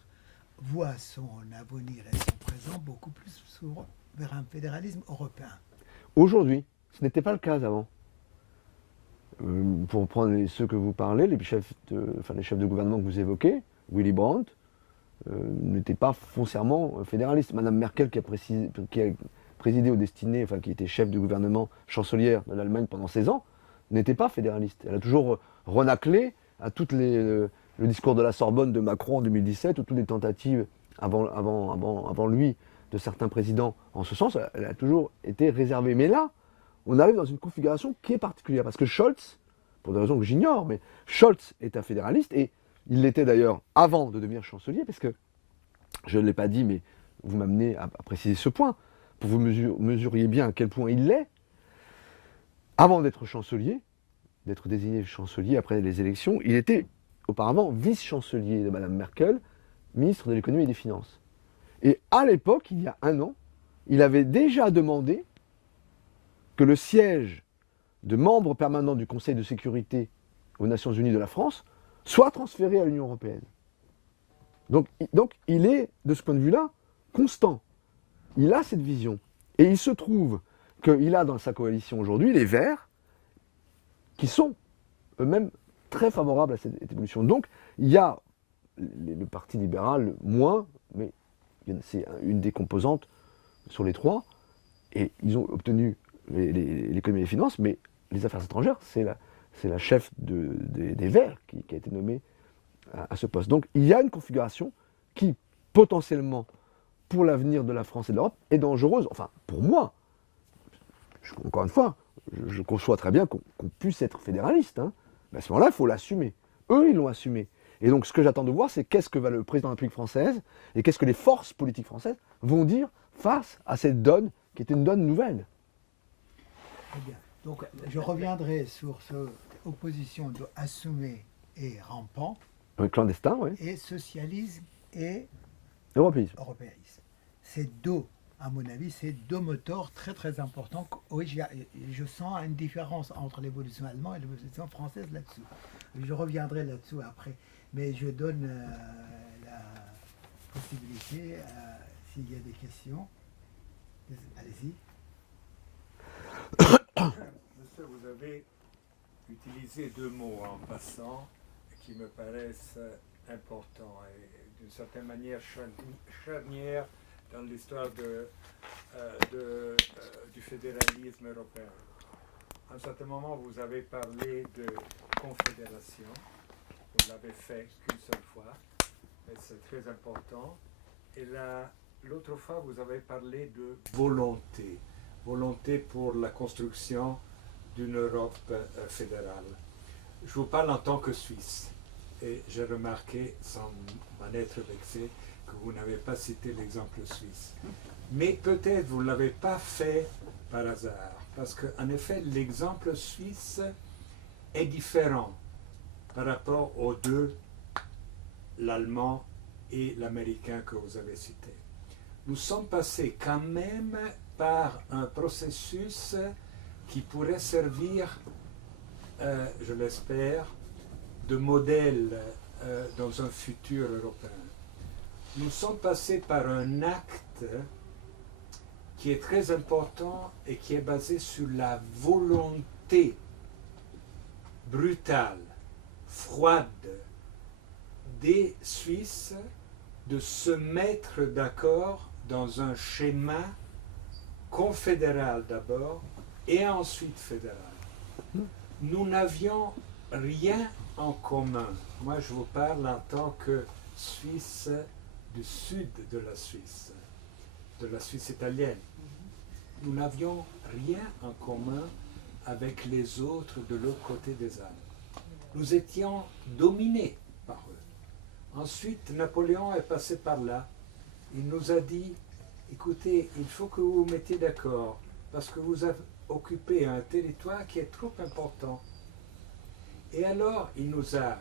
voit son avenir et son présent beaucoup plus vers un fédéralisme européen. Aujourd'hui, ce n'était pas le cas avant. Pour prendre ceux que vous parlez, les chefs de gouvernement que vous évoquez, Willy Brandt, n'était pas foncièrement fédéraliste. Madame Merkel, qui a présidé aux destinées, enfin qui était chef du gouvernement chancelière de l'Allemagne pendant 16 ans, n'était pas fédéraliste. Elle a toujours renaclé à le discours de la Sorbonne de Macron en 2017, ou toutes les tentatives avant lui de certains présidents en ce sens, elle a toujours été réservée. Mais là, on arrive dans une configuration qui est particulière, parce que Scholz, pour des raisons que j'ignore, mais Scholz est un fédéraliste, et il l'était d'ailleurs avant de devenir chancelier, parce que, je ne l'ai pas dit, mais vous m'amenez à préciser ce point, pour que vous mesuriez bien à quel point il l'est. Avant d'être chancelier, d'être désigné chancelier après les élections, il était auparavant vice-chancelier de Madame Merkel, ministre de l'économie et des finances. Et à l'époque, il y a un an, il avait déjà demandé que le siège de membre permanent du Conseil de sécurité aux Nations Unies de la France soit transféré à l'Union européenne. Donc il est, de ce point de vue-là, constant. Il a cette vision. Et il se trouve qu'il a dans sa coalition aujourd'hui les Verts, qui sont eux-mêmes très favorables à cette évolution. Donc il y a le Parti libéral moins, mais c'est une des composantes sur les trois, et ils ont obtenu l'économie et les finances, mais les affaires étrangères, c'est la chef des Verts qui a été nommée à ce poste. Donc il y a une configuration qui, potentiellement, pour l'avenir de la France et de l'Europe, est dangereuse. Enfin, pour moi, encore une fois, je conçois très bien qu'on puisse être fédéraliste. Hein. Mais à ce moment-là, il faut l'assumer. Eux, ils l'ont assumé. Et donc, ce que j'attends de voir, c'est qu'est-ce que va le président de la République française et qu'est-ce que les forces politiques françaises vont dire face à cette donne qui est une donne nouvelle. Très bien. Donc, je reviendrai sur cette opposition de Assumé et Rampant. Un clandestin, oui. Et socialisme et Européisme. européisme. C'est deux, à mon avis, c'est deux moteurs très très importants. Oui, je sens une différence entre l'évolution allemande et l'évolution française là-dessus. Je reviendrai là-dessus après. Mais je donne la possibilité, s'il y a des questions. Allez-y. Monsieur, vous avez utilisé deux mots en passant qui me paraissent importants et d'une certaine manière charnières dans l'histoire du fédéralisme européen. À un certain moment, vous avez parlé de confédération. Vous l'avez fait qu'une seule fois, mais c'est très important. Et l'autre fois, vous avez parlé de volonté. Volonté pour la construction d'une Europe fédérale. Je vous parle en tant que Suisse. Et j'ai remarqué, sans m'en être vexé, que vous n'avez pas cité l'exemple suisse. Mais peut-être vous ne l'avez pas fait par hasard. Parce qu'en effet, l'exemple suisse est différent par rapport aux deux, l'allemand et l'américain que vous avez cités. Nous sommes passés quand même par un processus qui pourrait servir, je l'espère, de modèle dans un futur européen. Nous sommes passés par un acte qui est très important et qui est basé sur la volonté brutale, froide des Suisses de se mettre d'accord dans un schéma confédéral d'abord et ensuite fédéral. Nous n'avions rien en commun. Moi, je vous parle en tant que Suisse du sud de la Suisse italienne. Nous n'avions rien en commun avec les autres de l'autre côté des Alpes. Nous étions dominés par eux. Ensuite, Napoléon est passé par là. Il nous a dit, écoutez, il faut que vous vous mettiez d'accord, parce que vous avez occupé un territoire qui est trop important. Et alors, il nous a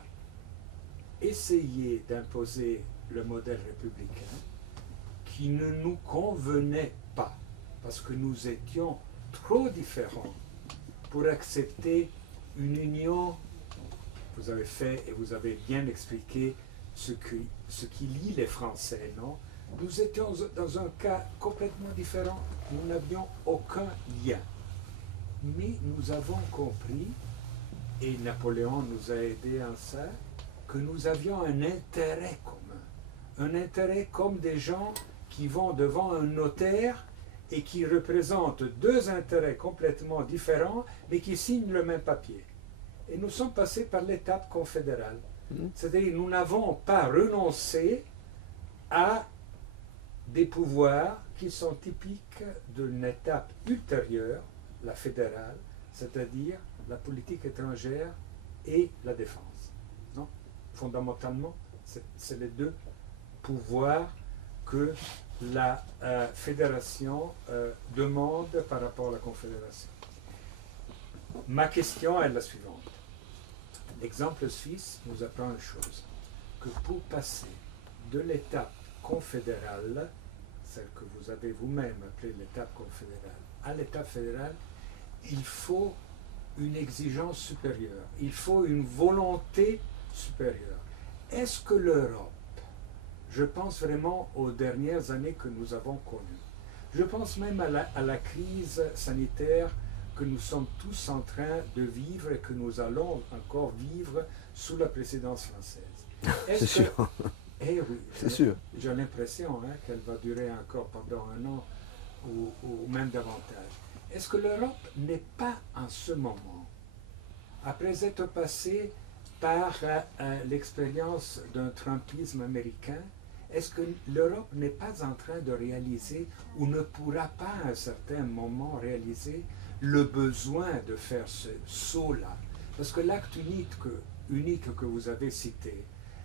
essayé d'imposer le modèle républicain qui ne nous convenait pas, parce que nous étions trop différents pour accepter une union. Vous avez fait et vous avez bien expliqué ce qui lie les Français, non? Nous étions dans un cas complètement différent, nous n'avions aucun lien. Mais nous avons compris, et Napoléon nous a aidés en ça, que nous avions un intérêt commun. Un intérêt comme des gens qui vont devant un notaire et qui représentent deux intérêts complètement différents, mais qui signent le même papier. Et nous sommes passés par l'étape confédérale. C'est-à-dire nous n'avons pas renoncé à des pouvoirs qui sont typiques d'une étape ultérieure, la fédérale, c'est-à-dire la politique étrangère et la défense. Non? Fondamentalement, c'est les deux pouvoirs que la fédération demande par rapport à la confédération. Ma question est la suivante. L'exemple suisse nous apprend une chose, que pour passer de l'étape confédérale, celle que vous avez vous-même appelée l'étape confédérale, à l'étape fédérale, il faut une exigence supérieure, il faut une volonté supérieure. Est-ce que l'Europe, je pense vraiment aux dernières années que nous avons connues, je pense même à la crise sanitaire que nous sommes tous en train de vivre et que nous allons encore vivre sous la présidence française. C'est sûr. Eh oui, C'est sûr. j'ai l'impression qu'elle va durer encore pendant un an ou même davantage. Est-ce que l'Europe n'est pas en ce moment, après être passée par l'expérience d'un Trumpisme américain, est-ce que l'Europe n'est pas en train de réaliser ou ne pourra pas à un certain moment réaliser le besoin de faire ce saut-là? Parce que l'acte unique que vous avez cité,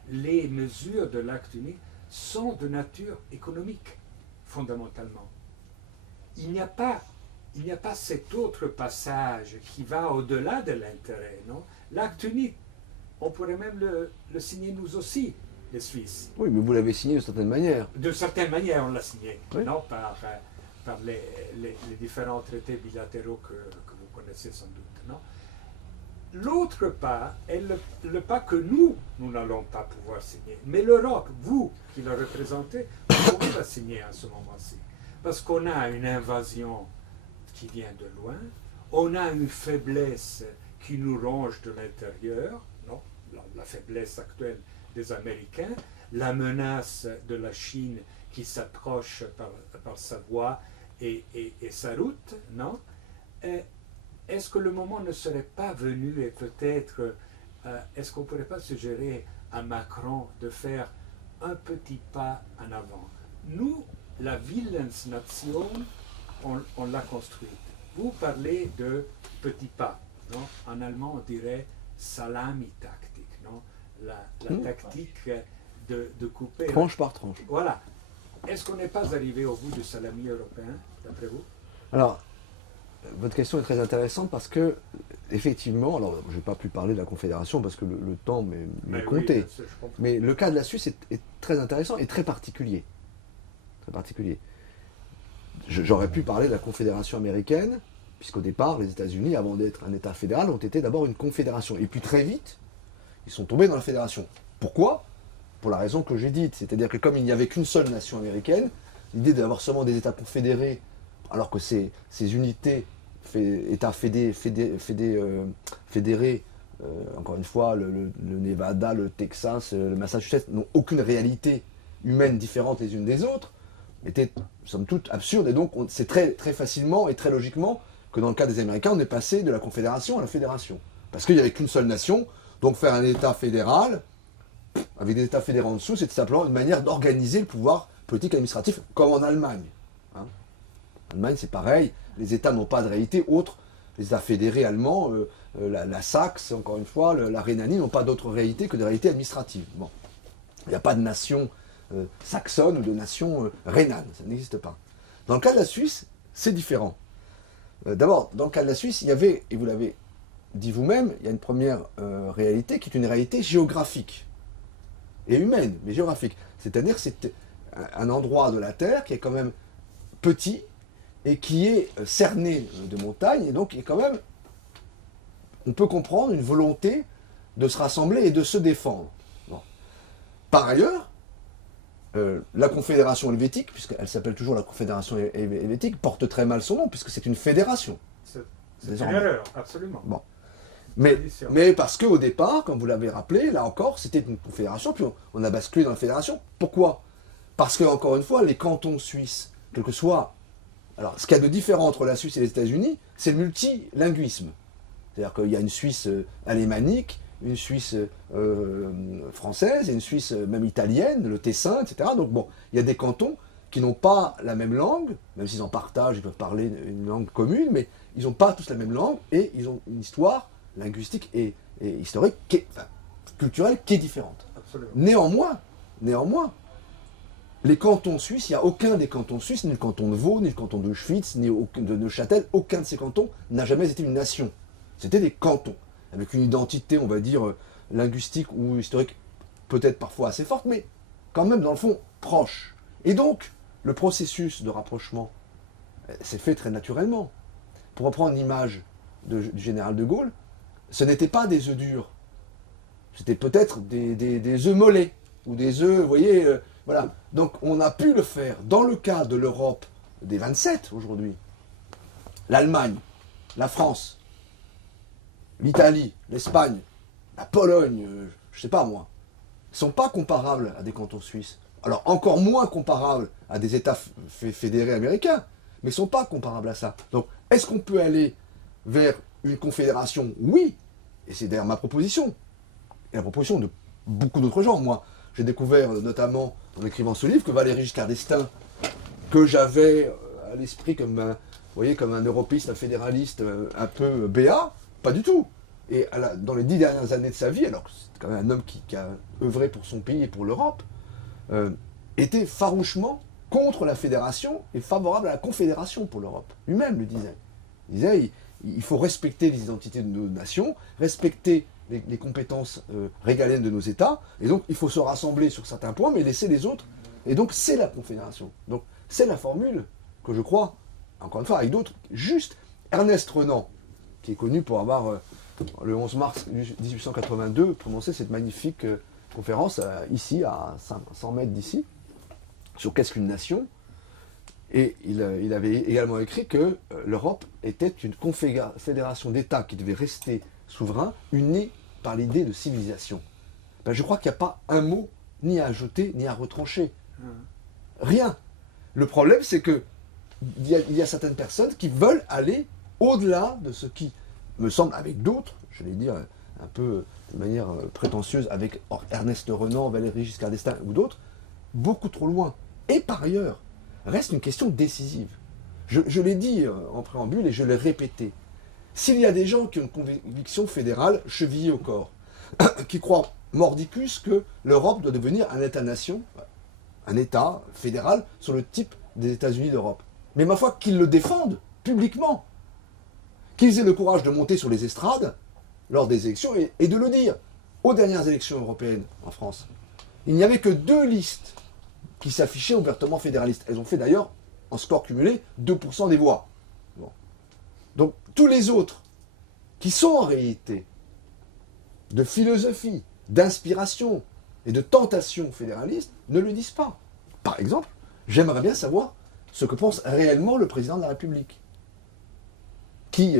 les mesures de l'acte unique sont de nature économique, fondamentalement. Il n'y a pas cet autre passage qui va au-delà de l'intérêt, non? L'acte unique, on pourrait même le signer nous aussi, les Suisses. Oui, mais vous l'avez signé d'une certaine manière. De certaine manière, on l'a signé, Oui. non? Par les différents traités bilatéraux que vous connaissez sans doute, non? L'autre pas est le pas que nous n'allons pas pouvoir signer. Mais l'Europe, vous qui la représentez, vous pouvez la signer à ce moment-ci. Parce qu'on a une invasion qui vient de loin, on a une faiblesse qui nous ronge de l'intérieur, non? La faiblesse actuelle des Américains, la menace de la Chine qui s'approche par sa voie et sa route, non? Est-ce que le moment ne serait pas venu et peut-être, est-ce qu'on ne pourrait pas suggérer à Macron de faire un petit pas en avant? Nous, la Willensnation, on l'a construite. Vous parlez de petits pas, non? En allemand, on dirait salami-tactique, non? La tactique de couper. Tranche par tranche. Voilà. Est-ce qu'on n'est pas arrivé au bout du salami européen, d'après vous? Alors, votre question est très intéressante parce que, effectivement, alors je n'ai pas pu parler de la Confédération parce que le temps m'est compté. Oui, je comprends. Mais le cas de la Suisse est très intéressant et très particulier. Très particulier. J'aurais pu parler de la Confédération américaine, puisqu'au départ, les États-Unis, avant d'être un État fédéral, ont été d'abord une confédération. Et puis très vite, ils sont tombés dans la fédération. Pourquoi? Pour la raison que j'ai dite. C'est-à-dire que comme il n'y avait qu'une seule nation américaine, l'idée d'avoir seulement des États confédérés, alors que ces unités, États fédérés, encore une fois, le Nevada, le Texas, le Massachusetts, n'ont aucune réalité humaine différente les unes des autres, était, somme toute, absurde. Et donc, c'est très, très facilement et très logiquement que dans le cas des Américains, on est passé de la confédération à la fédération. Parce qu'il n'y avait qu'une seule nation, donc faire un État fédéral, avec des États fédérés en dessous, c'est simplement une manière d'organiser le pouvoir politique et administratif, comme en Allemagne. Hein. En Allemagne, c'est pareil, les États n'ont pas de réalité autre. Les États fédérés allemands, la Saxe, encore une fois, la Rhénanie, n'ont pas d'autre réalité que des réalités administratives. Bon. Il n'y a pas de nation saxonne ou de nation rhénane, ça n'existe pas. Dans le cas de la Suisse, c'est différent. D'abord, dans le cas de la Suisse, il y avait, et vous l'avez dit vous-même, il y a une première réalité qui est une réalité géographique et humaine, mais géographique. C'est-à-dire que c'est un endroit de la Terre qui est quand même petit et qui est cerné de montagnes, et donc il est quand même, on peut comprendre une volonté de se rassembler et de se défendre. Bon. Par ailleurs, la Confédération helvétique, puisqu'elle s'appelle toujours la Confédération helvétique, porte très mal son nom, puisque c'est une fédération. C'est une erreur, absolument. Bon. Mais parce qu'au départ, comme vous l'avez rappelé, là encore, c'était une confédération, puis on a basculé dans la fédération. Pourquoi? Parce que, encore une fois, les cantons suisses, quel que soit... Alors, ce qu'il y a de différent entre la Suisse et les États-Unis, c'est le multilinguisme. C'est-à-dire qu'il y a une Suisse alémanique, une Suisse française, et une Suisse même italienne, le Tessin, etc. Donc bon, il y a des cantons qui n'ont pas la même langue, même s'ils en partagent, ils peuvent parler une langue commune, mais ils n'ont pas tous la même langue, et ils ont une histoire linguistique et historique, culturelle, qui est différente. Absolument. Néanmoins, les cantons suisses, il n'y a aucun des cantons suisses, ni le canton de Vaud, ni le canton de Schwytz, ni de Neuchâtel, aucun de ces cantons n'a jamais été une nation. C'était des cantons, avec une identité, on va dire, linguistique ou historique, peut-être parfois assez forte, mais quand même, dans le fond, proche. Et donc, le processus de rapprochement s'est fait très naturellement. Pour reprendre l'image du général de Gaulle, ce n'était pas des œufs durs. C'était peut-être des œufs mollets, ou des œufs, vous voyez, voilà. Donc on a pu le faire dans le cas de l'Europe des 27 aujourd'hui. L'Allemagne, la France, l'Italie, l'Espagne, la Pologne, je ne sais pas moi, ne sont pas comparables à des cantons suisses. Alors encore moins comparables à des États fédérés américains, mais ne sont pas comparables à ça. Donc est-ce qu'on peut aller vers une confédération? Oui, et c'est d'ailleurs ma proposition, et la proposition de beaucoup d'autres gens. Moi, j'ai découvert notamment en écrivant ce livre que Valéry Giscard d'Estaing, que j'avais à l'esprit comme un, vous voyez, comme un européiste, un fédéraliste un peu béat, pas du tout. Et dans les 10 dernières années de sa vie, alors que c'est quand même un homme qui a œuvré pour son pays et pour l'Europe, était farouchement contre la fédération et favorable à la confédération pour l'Europe. Lui-même le disait. Il disait il faut respecter les identités de nos nations, respecter les compétences régaliennes de nos États, et donc il faut se rassembler sur certains points, mais laisser les autres. Et donc c'est la confédération. Donc c'est la formule que je crois, encore une fois, avec d'autres, juste. Ernest Renan, qui est connu pour avoir, le 11 mars 1882, prononcé cette magnifique conférence ici, à 100 mètres d'ici, sur qu'est-ce qu'une nation. Et il avait également écrit que l'Europe était une confédération d'États qui devait rester souverains, unis par l'idée de civilisation. Ben, je crois qu'il n'y a pas un mot ni à ajouter, ni à retrancher. Rien. Le problème, c'est que il y a certaines personnes qui veulent aller au-delà de ce qui me semble, avec d'autres, je vais dire un peu de manière prétentieuse, avec Ernest Renan, Valéry Giscard d'Estaing ou d'autres, beaucoup trop loin. Et par ailleurs, reste une question décisive. Je l'ai dit en préambule et je l'ai répété. S'il y a des gens qui ont une conviction fédérale chevillée au corps, qui croient mordicus que l'Europe doit devenir un État-nation, un État fédéral sur le type des États-Unis d'Europe, mais ma foi, qu'ils le défendent publiquement, qu'ils aient le courage de monter sur les estrades lors des élections et de le dire. Aux dernières élections européennes en France, il n'y avait que 2 listes qui s'affichaient ouvertement fédéralistes. Elles ont fait d'ailleurs, en score cumulé, 2% des voix. Bon. Donc tous les autres, qui sont en réalité de philosophie, d'inspiration et de tentation fédéraliste, ne le disent pas. Par exemple, j'aimerais bien savoir ce que pense réellement le président de la République, qui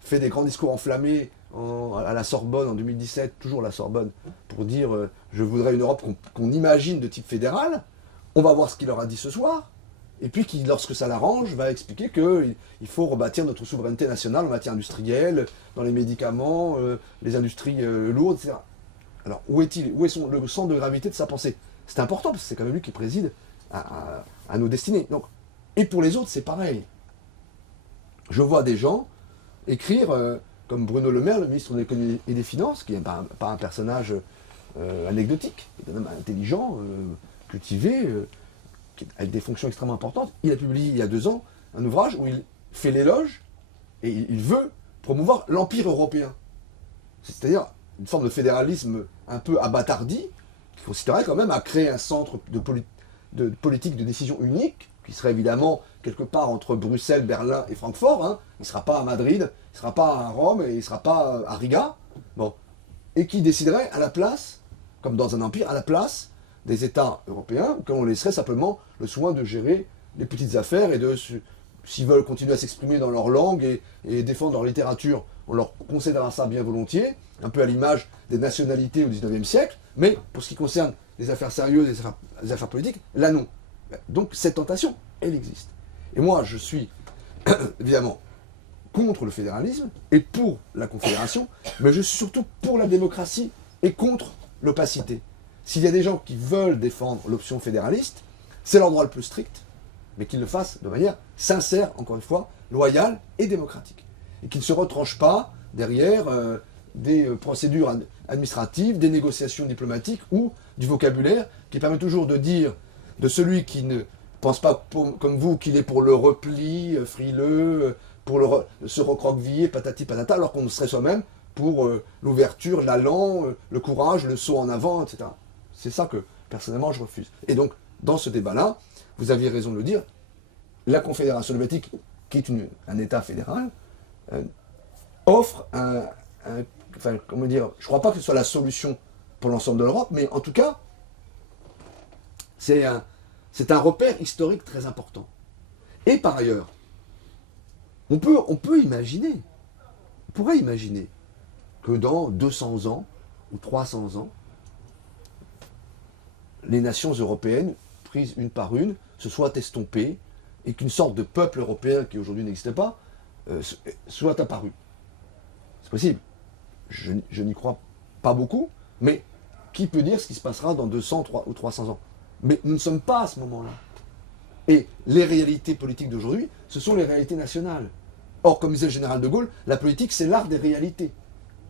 fait des grands discours enflammés à la Sorbonne en 2017, toujours la Sorbonne, pour dire je voudrais une Europe qu'on imagine de type fédéral. On va voir ce qu'il leur a dit ce soir, et puis qui, lorsque ça l'arrange, va expliquer qu'il faut rebâtir notre souveraineté nationale en matière industrielle, dans les médicaments, les industries lourdes, etc. Alors, où est-il? Où est le centre de gravité de sa pensée? C'est important, parce que c'est quand même lui qui préside à nos destinées. Donc, et pour les autres, c'est pareil. Je vois des gens écrire, comme Bruno Le Maire, le ministre de l'économie et des finances, qui n'est pas un personnage anecdotique, qui est un homme intelligent, cultivé, avec des fonctions extrêmement importantes. Il a publié il y a 2 ans un ouvrage où il fait l'éloge et il veut promouvoir l'empire européen. C'est-à-dire une forme de fédéralisme un peu abattardi, qui consisterait quand même à créer un centre de politique de décision unique, qui serait évidemment quelque part entre Bruxelles, Berlin et Francfort. Hein. Il ne sera pas à Madrid, il ne sera pas à Rome et il ne sera pas à Riga. Bon. Et qui déciderait à la place, comme dans un empire, à la place des États européens, qu'on laisserait simplement le soin de gérer les petites affaires et de, s'ils veulent continuer à s'exprimer dans leur langue et défendre leur littérature, on leur concédera ça bien volontiers, un peu à l'image des nationalités au XIXe siècle, mais pour ce qui concerne les affaires sérieuses et les affaires politiques, là non. Donc cette tentation, elle existe. Et moi, je suis évidemment contre le fédéralisme et pour la confédération, mais je suis surtout pour la démocratie et contre l'opacité. S'il y a des gens qui veulent défendre l'option fédéraliste, c'est leur droit le plus strict, mais qu'ils le fassent de manière sincère, encore une fois, loyale et démocratique. Et qu'ils ne se retranchent pas derrière des procédures administratives, des négociations diplomatiques ou du vocabulaire qui permet toujours de dire de celui qui ne pense pas comme vous qu'il est pour le repli frileux, pour se recroqueviller, patati patata, alors qu'on serait soi-même pour l'ouverture, l'allant, le courage, le saut en avant, etc. C'est ça que, personnellement, je refuse. Et donc, dans ce débat-là, vous aviez raison de le dire, la Confédération helvétique, qui est un État fédéral, offre enfin, comment dire, je ne crois pas que ce soit la solution pour l'ensemble de l'Europe, mais en tout cas, c'est un repère historique très important. Et par ailleurs, on peut imaginer, on pourrait imaginer que dans 200 ans ou 300 ans, les nations européennes, prises une par une, se soient estompées et qu'une sorte de peuple européen qui aujourd'hui n'existe pas soit apparu. C'est possible. Je n'y crois pas beaucoup, mais qui peut dire ce qui se passera dans 200 ou 300 ans? Mais nous ne sommes pas à ce moment-là. Et les réalités politiques d'aujourd'hui, ce sont les réalités nationales. Or, comme disait le général de Gaulle, la politique, c'est l'art des réalités.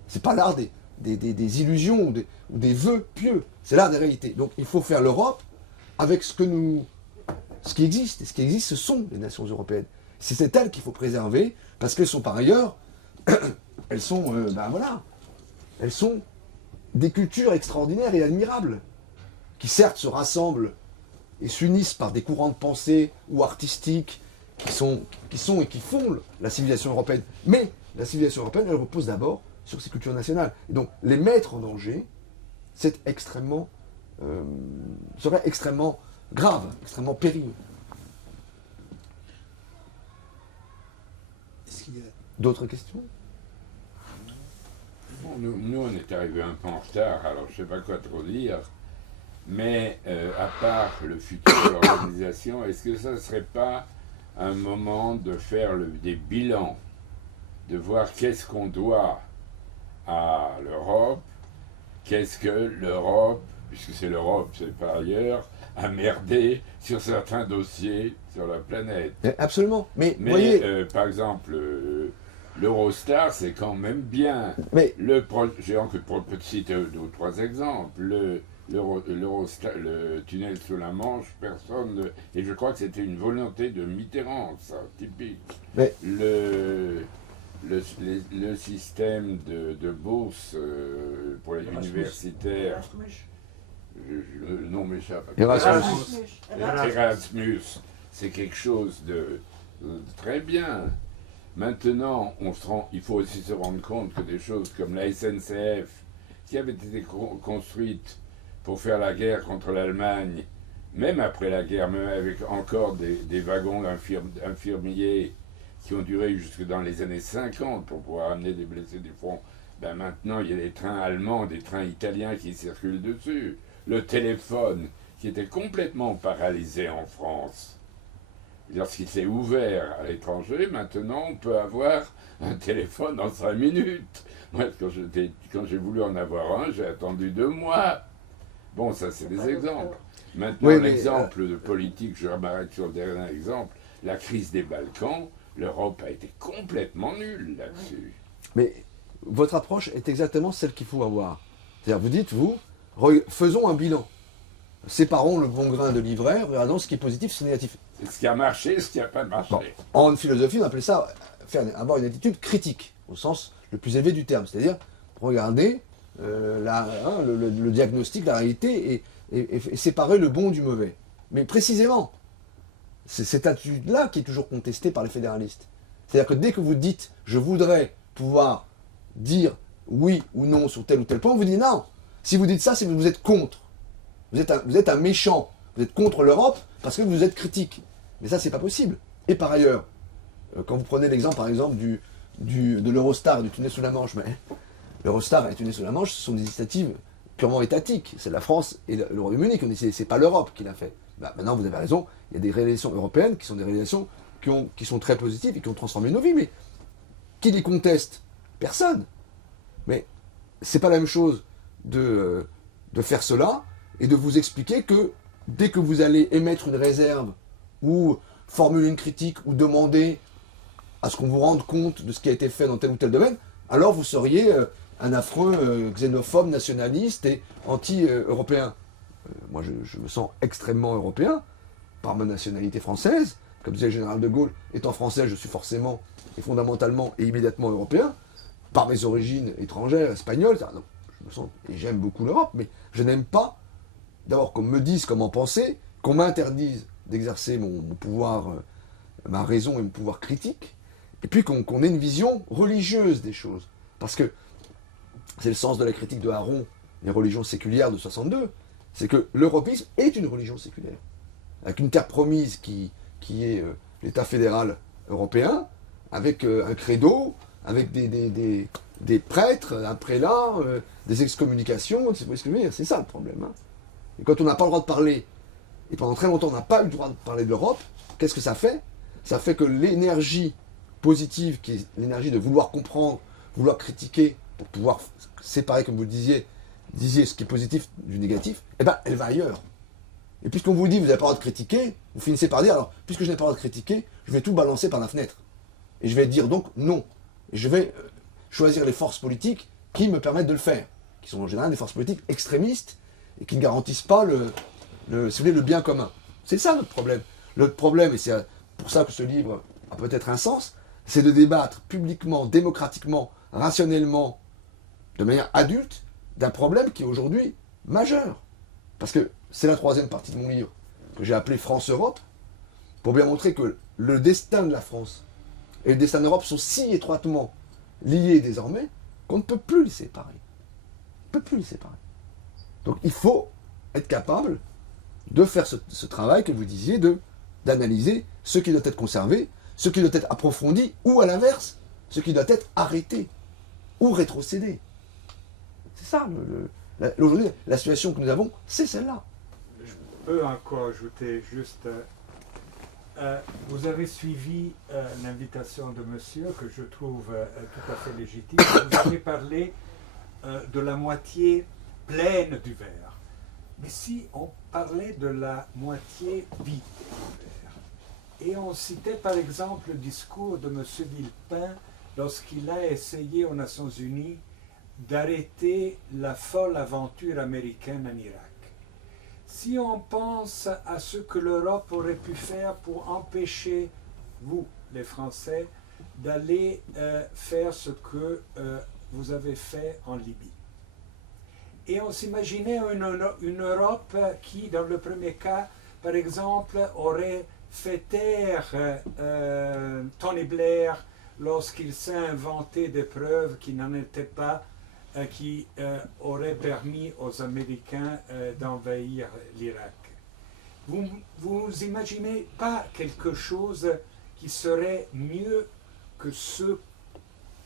C'est pas l'art des illusions ou des vœux pieux. C'est l'art des réalités. Donc, il faut faire l'Europe avec ce qui existe. Et ce qui existe, ce sont les nations européennes. C'est elles qu'il faut préserver, parce qu'elles sont par ailleurs, elles sont des cultures extraordinaires et admirables, qui certes se rassemblent et s'unissent par des courants de pensée ou artistiques qui sont et qui font la civilisation européenne. Mais la civilisation européenne, elle repose d'abord sur ces cultures nationales. Et donc, les mettre en danger, c'est serait extrêmement grave, extrêmement périlleux. Est-ce qu'il y a D'autres questions? Bon, nous, on est arrivés un peu en retard, alors je ne sais pas quoi trop dire. Mais à part le futur de l'organisation, est-ce que ça ne serait pas un moment de faire des bilans, de voir qu'est-ce qu'on doit à l'Europe, qu'est-ce que l'Europe, puisque c'est l'Europe, c'est par ailleurs, a merdé sur certains dossiers sur la planète. Absolument. Mais Mais voyez, par exemple, l'Eurostar, c'est quand même bien. mais J'ai encore pour citer deux ou trois exemples. Le tunnel sous la Manche, et je crois que c'était une volonté de Mitterrand, ça, typique. Mais- Le système de bourse pour les universitaires, le nom m'échappe. Erasmus, c'est quelque chose de très bien. Maintenant, il faut aussi se rendre compte que des choses comme la SNCF, qui avait été construite pour faire la guerre contre l'Allemagne, même après la guerre, même avec encore des wagons infirmiers qui ont duré jusque dans les années 50 pour pouvoir amener des blessés du front, ben maintenant il y a des trains allemands, des trains italiens qui circulent dessus. Le téléphone, qui était complètement paralysé en France, lorsqu'il s'est ouvert à l'étranger, maintenant on peut avoir un téléphone en 5 minutes. Moi, quand j'ai voulu en avoir un, j'ai attendu 2 mois. Bon, ça c'est des exemples. Maintenant, Oui, mais, l'exemple de politique, je m'arrête sur le dernier exemple, la crise des Balkans, l'Europe a été complètement nulle là-dessus. Mais votre approche est exactement celle qu'il faut avoir. C'est-à-dire, vous dites, faisons un bilan. Séparons le bon grain de l'ivraie, regardons ce qui est positif, ce qui est négatif. C'est ce qui a marché, ce qui n'a pas marché. Bon. En philosophie, on appelle ça avoir une attitude critique, au sens le plus élevé du terme. C'est-à-dire, regarder le diagnostic, la réalité, et séparer le bon du mauvais. Mais précisément, c'est cette attitude-là qui est toujours contestée par les fédéralistes. C'est-à-dire que dès que vous dites « je voudrais pouvoir dire oui ou non sur tel ou tel point », vous dites non. Si vous dites ça, c'est que vous êtes contre. Vous êtes un méchant. Vous êtes contre l'Europe parce que vous êtes critique. Mais ça, c'est pas possible. Et par ailleurs, quand vous prenez l'exemple, par exemple, de l'Eurostar, du tunnel sous la Manche, mais l'Eurostar et le tunnel sous la Manche, ce sont des initiatives purement étatiques. C'est la France et le Royaume-Uni qui ont décidé. C'est pas l'Europe qui l'a fait. Bah, maintenant, vous avez raison, il y a des réalisations européennes qui sont des réalisations qui sont très positives et qui ont transformé nos vies. Mais qui les conteste? Personne. Mais c'est pas la même chose de faire cela et de vous expliquer que dès que vous allez émettre une réserve ou formuler une critique ou demander à ce qu'on vous rende compte de ce qui a été fait dans tel ou tel domaine, alors vous seriez un affreux xénophobe, nationaliste et anti-européen. Moi, je me sens extrêmement européen par ma nationalité française. Comme disait le général de Gaulle, étant français, je suis forcément et fondamentalement et immédiatement européen. Par mes origines étrangères, espagnoles, donc, je me sens et j'aime beaucoup l'Europe, mais je n'aime pas d'abord qu'on me dise comment penser, qu'on m'interdise d'exercer mon pouvoir, ma raison et mon pouvoir critique, et puis qu'on ait une vision religieuse des choses. Parce que c'est le sens de la critique de Haron, les religions séculières de 62, c'est que l'europisme est une religion séculaire, avec une terre promise qui est l'État fédéral européen, avec un credo, avec des prêtres, un prélat, des excommunications, c'est ça le problème. Hein. Et quand on n'a pas le droit de parler, et pendant très longtemps on n'a pas eu le droit de parler de l'Europe, qu'est-ce que ça fait? Ça fait que l'énergie positive, qui est l'énergie de vouloir comprendre, vouloir critiquer, pour pouvoir séparer, comme vous le disiez ce qui est positif du négatif, eh ben, elle va ailleurs. Et puisqu'on vous dit vous n'avez pas le droit de critiquer, vous finissez par dire, alors, puisque je n'ai pas le droit de critiquer, je vais tout balancer par la fenêtre. Et je vais dire donc non. Et je vais choisir les forces politiques qui me permettent de le faire, qui sont en général des forces politiques extrémistes et qui ne garantissent pas si vous voulez, le bien commun. C'est ça notre problème. Notre problème, et c'est pour ça que ce livre a peut-être un sens, c'est de débattre publiquement, démocratiquement, rationnellement, de manière adulte, d'un problème qui est aujourd'hui majeur. Parce que c'est la troisième partie de mon livre, que j'ai appelé France-Europe, pour bien montrer que le destin de la France et le destin de l'Europe sont si étroitement liés désormais qu'on ne peut plus les séparer. On ne peut plus les séparer. Donc il faut être capable de faire ce travail que vous disiez, d'analyser ce qui doit être conservé, ce qui doit être approfondi, ou à l'inverse, ce qui doit être arrêté, ou rétrocédé. C'est ça, aujourd'hui, la situation que nous avons, c'est celle-là. Je peux encore ajouter juste... vous avez suivi l'invitation de monsieur, que je trouve tout à fait légitime. Vous avez parlé de la moitié pleine du verre. Mais si on parlait de la moitié vide du verre, et on citait par exemple le discours de monsieur Villepin lorsqu'il a essayé aux Nations Unies d'arrêter la folle aventure américaine en Irak. Si on pense à ce que l'Europe aurait pu faire pour empêcher, vous, les Français, d'aller faire ce que vous avez fait en Libye. Et on s'imaginait une Europe qui, dans le premier cas, par exemple, aurait fait taire Tony Blair lorsqu'il s'est inventé des preuves qui n'en étaient pas, qui auraient permis aux Américains d'envahir l'Irak. Vous imaginez pas quelque chose qui serait mieux que ce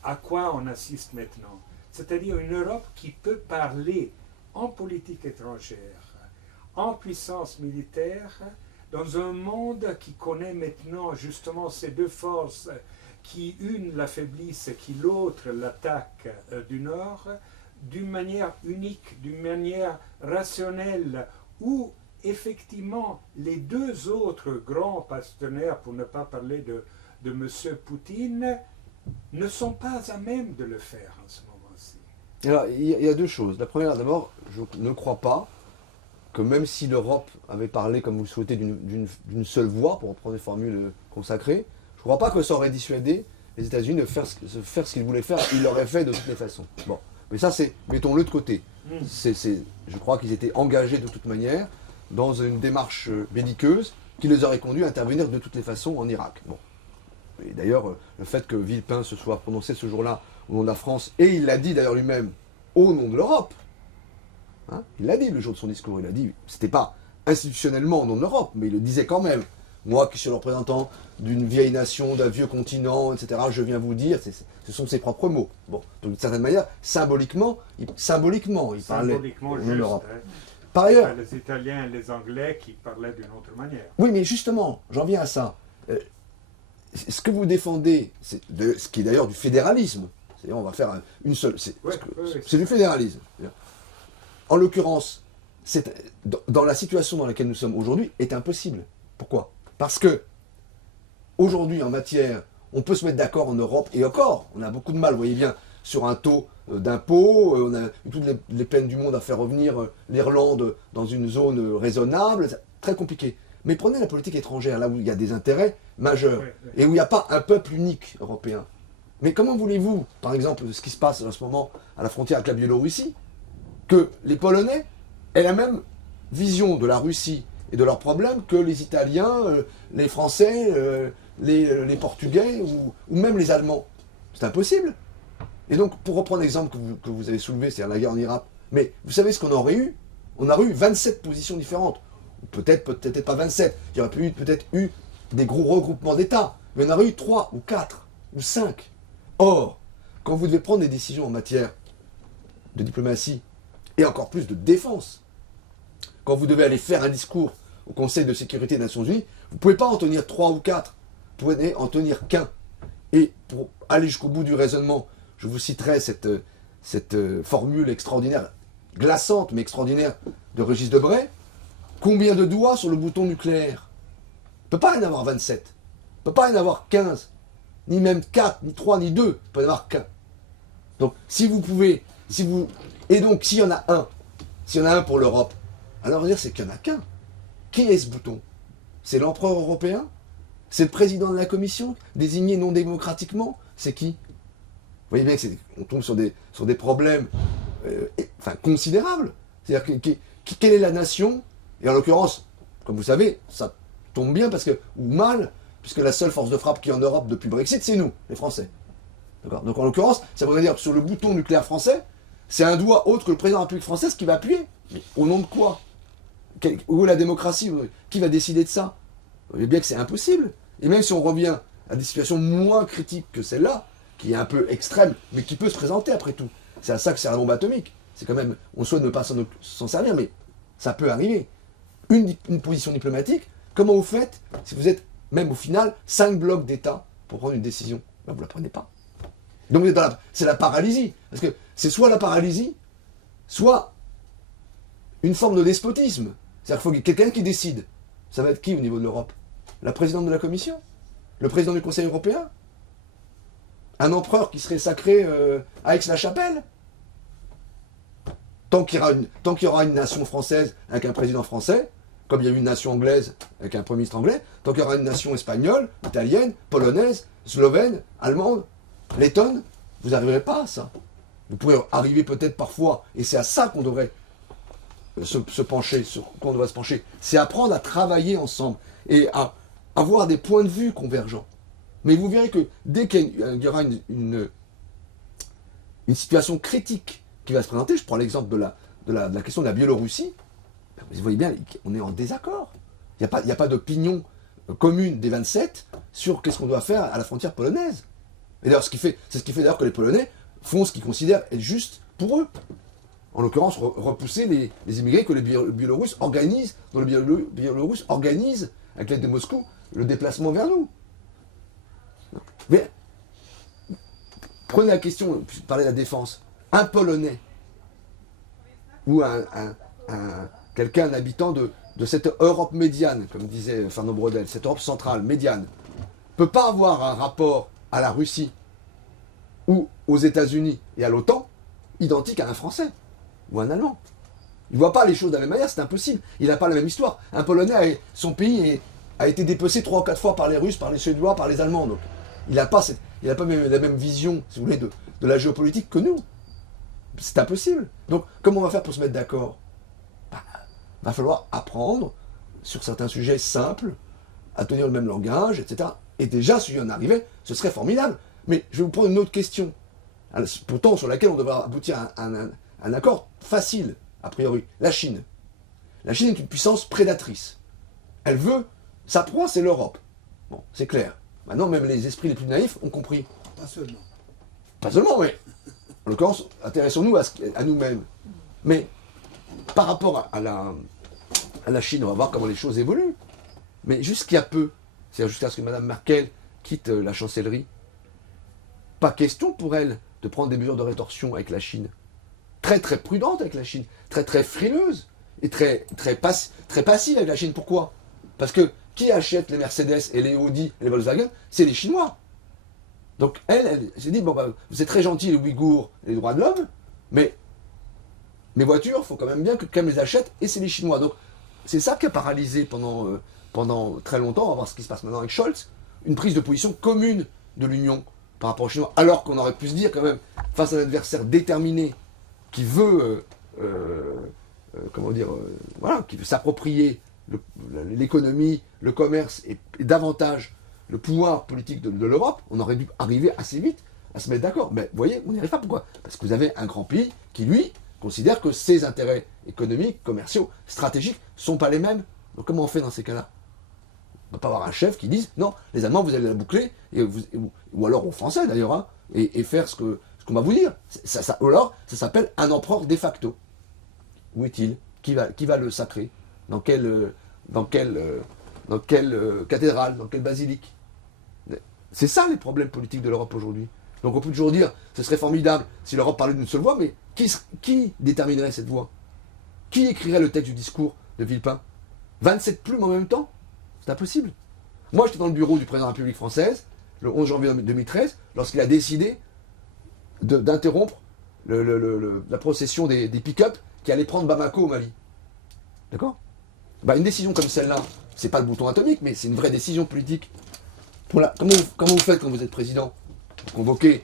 à quoi on assiste maintenant, c'est-à-dire une Europe qui peut parler en politique étrangère, en puissance militaire, dans un monde qui connaît maintenant justement ces deux forces qui une l'affaiblissent et qui l'autre l'attaque du Nord, d'une manière unique, d'une manière rationnelle, où effectivement les deux autres grands partenaires, pour ne pas parler de M. Poutine, ne sont pas à même de le faire en ce moment-ci. Alors, il y a deux choses. La première, d'abord, je ne crois pas que même si l'Europe avait parlé, comme vous le souhaitez, d'une seule voix, pour reprendre des formules consacrées, je ne crois pas que ça aurait dissuadé les États-Unis de faire ce qu'ils voulaient faire. Ils l'auraient fait de toutes les façons. Bon. Mais ça, mettons-le de côté. Je crois qu'ils étaient engagés de toute manière dans une démarche belliqueuse qui les aurait conduits à intervenir de toutes les façons en Irak. Bon. Et d'ailleurs, le fait que Villepin se soit prononcé ce jour-là au nom de la France, et il l'a dit d'ailleurs lui-même au nom de l'Europe, hein, il l'a dit le jour de son discours, il a dit, c'était pas institutionnellement au nom de l'Europe, mais il le disait quand même. Moi qui suis le représentant d'une vieille nation, d'un vieux continent, etc., je viens vous dire, ce sont ses propres mots. Bon, donc d'une certaine manière, symboliquement, il parlait au nom de l'Europe. Hein. Par ailleurs, les Italiens et les Anglais qui parlaient d'une autre manière. Oui, mais justement, j'en viens à ça. Ce que vous défendez, c'est ce qui est d'ailleurs du fédéralisme. C'est-à-dire, on va faire une seule. C'est du fédéralisme. En l'occurrence, dans la situation dans laquelle nous sommes aujourd'hui, est impossible. Pourquoi? Parce que aujourd'hui, en matière, on peut se mettre d'accord en Europe, et encore, on a beaucoup de mal, vous voyez bien, sur un taux d'impôt, on a toutes les peines du monde à faire revenir l'Irlande dans une zone raisonnable, c'est très compliqué. Mais prenez la politique étrangère, là où il y a des intérêts majeurs, et où il n'y a pas un peuple unique européen. Mais comment voulez-vous, par exemple, ce qui se passe en ce moment à la frontière avec la Biélorussie, que les Polonais aient la même vision de la Russie et de leurs problèmes que les Italiens, les Français, les Portugais ou même les Allemands. C'est impossible. Et donc, pour reprendre l'exemple que vous avez soulevé, c'est-à-dire la guerre en Irak, mais vous savez ce qu'on aurait eu? On aurait eu 27 positions différentes. Peut-être pas 27. Il y aurait peut-être eu des gros regroupements d'États. Mais on aurait eu 3 ou 4 ou 5. Or, quand vous devez prendre des décisions en matière de diplomatie et encore plus de défense, quand vous devez aller faire un discours au Conseil de sécurité des Nations Unies, vous ne pouvez pas en tenir 3 ou 4. Vous pouvez en tenir qu'un. Et pour aller jusqu'au bout du raisonnement, je vous citerai cette formule extraordinaire, glaçante mais extraordinaire de Régis Debray. Combien de doigts sur le bouton nucléaire? Il ne peut pas y en avoir 27. Il ne peut pas y en avoir 15. Ni même 4, ni 3, ni 2. Il ne peut y en avoir qu'un. Donc, si vous pouvez... Et donc, s'il y en a un pour l'Europe, alors on va dire c'est qu'il n'y en a qu'un. Qui est ce bouton? C'est l'empereur européen? C'est le président de la Commission, désigné non démocratiquement? C'est qui? Vous voyez bien qu'on tombe sur des problèmes considérables. C'est-à-dire, quelle est la nation? Et en l'occurrence, comme vous savez, ça tombe bien ou mal, puisque la seule force de frappe qui est en Europe depuis le Brexit, c'est nous, les Français. D'accord? Donc en l'occurrence, ça voudrait dire que sur le bouton nucléaire français, c'est un doigt autre que le président de la République française qui va appuyer. Mais au nom de quoi? Où est la démocratie? Qui va décider de ça? Vous voyez bien que c'est impossible. Et même si on revient à des situations moins critiques que celle-là, qui est un peu extrême, mais qui peut se présenter après tout. C'est à ça que sert la bombe atomique. C'est quand même, on souhaite ne pas s'en servir, mais ça peut arriver. Une position diplomatique, comment vous faites si vous êtes, même au final, 5 blocs d'État pour prendre une décision? Ben, vous ne la prenez pas. Donc c'est la paralysie. Parce que c'est soit la paralysie, soit une forme de despotisme. C'est-à-dire qu'il faut quelqu'un qui décide. Ça va être qui au niveau de l'Europe? La présidente de la Commission? Le président du Conseil européen? Un empereur qui serait sacré à Aix-la-Chapelle? Tant qu'il y aura une nation française avec un président français, comme il y a eu une nation anglaise avec un premier ministre anglais, tant qu'il y aura une nation espagnole, italienne, polonaise, slovène, allemande, lettonne, vous n'arriverez pas à ça. Vous pourrez arriver peut-être parfois, et c'est à ça qu'on devrait se pencher, c'est apprendre à travailler ensemble et à avoir des points de vue convergents. Mais vous verrez que dès qu'il y aura une situation critique qui va se présenter, je prends l'exemple de la question de la Biélorussie, vous voyez bien, on est en désaccord. Il n'y a pas d'opinion commune des 27 sur qu'est-ce qu'on doit faire à la frontière polonaise. Et d'ailleurs, c'est ce qui fait d'ailleurs que les Polonais font ce qu'ils considèrent être juste pour eux. En l'occurrence, repousser les immigrés que les Biélorusses organisent, dont les Biélorusses organisent, avec l'aide de Moscou, le déplacement vers nous. Mais, prenez la question, je parlais de la défense. Un Polonais, ou un habitant de cette Europe médiane, comme disait Fernand Braudel, cette Europe centrale, médiane, ne peut pas avoir un rapport à la Russie ou aux États-Unis et à l'OTAN identique à un Français ou un Allemand. Il ne voit pas les choses de la même manière, c'est impossible. Il n'a pas la même histoire. Un Polonais, son pays a été dépecé 3 ou 4 fois par les Russes, par les Suédois, par les Allemands. Donc, il n'a pas la même vision, si vous voulez, de la géopolitique que nous. C'est impossible. Donc, comment on va faire pour se mettre d'accord? Va falloir apprendre sur certains sujets simples, à tenir le même langage, etc. Et déjà, si on arrivait, ce serait formidable. Mais je vais vous prendre une autre question, pourtant sur laquelle on devrait aboutir à un accord facile, a priori. La Chine. La Chine est une puissance prédatrice. Elle veut, sa proie, c'est l'Europe. Bon, c'est clair. Maintenant, même les esprits les plus naïfs ont compris. Pas seulement. Pas seulement, mais en l'occurrence, intéressons-nous à nous-mêmes. Mais par rapport à la Chine, on va voir comment les choses évoluent. Mais jusqu'à peu, c'est-à-dire jusqu'à ce que Mme Merkel quitte la chancellerie, pas question pour elle de prendre des mesures de rétorsion avec la Chine. Très très prudente avec la Chine, très très frileuse et très passive avec la Chine. Pourquoi? Parce que qui achète les Mercedes et les Audi et les Volkswagen? C'est les Chinois. Donc elle s'est dit, bon, vous êtes très gentils les Ouïghours et les droits de l'homme, mais mes voitures, il faut quand même bien que quelqu'un les achète, et c'est les Chinois. Donc c'est ça qui a paralysé pendant très longtemps, on va voir ce qui se passe maintenant avec Scholz, une prise de position commune de l'Union par rapport aux Chinois, alors qu'on aurait pu se dire quand même, face à un adversaire déterminé, qui veut, qui veut s'approprier l'économie, le commerce, et davantage le pouvoir politique de l'Europe, on aurait dû arriver assez vite à se mettre d'accord. Mais vous voyez, on n'y arrive pas. Pourquoi? Parce que vous avez un grand pays qui, lui, considère que ses intérêts économiques, commerciaux, stratégiques ne sont pas les mêmes. Donc comment on fait dans ces cas-là? On ne va pas avoir un chef qui dise non, les Allemands, vous allez la boucler, ou alors aux Français d'ailleurs, hein, et faire ce qu'on va vous dire. Ou alors, ça s'appelle un empereur de facto. Où est-il? Qui va le sacrer? Dans quelle cathédrale? Dans quelle basilique? C'est ça les problèmes politiques de l'Europe aujourd'hui. Donc on peut toujours dire, ce serait formidable si l'Europe parlait d'une seule voix, mais qui déterminerait cette voix? Qui écrirait le texte du discours de Villepin? 27 plumes en même temps? C'est impossible. Moi j'étais dans le bureau du président de la République française, le 11 janvier 2013, lorsqu'il a décidé d'interrompre la procession des pick-up qui allaient prendre Bamako au Mali. D'accord? Une décision comme celle-là, c'est pas le bouton atomique, mais c'est une vraie décision politique. Comment vous faites quand vous êtes président? Vous convoquez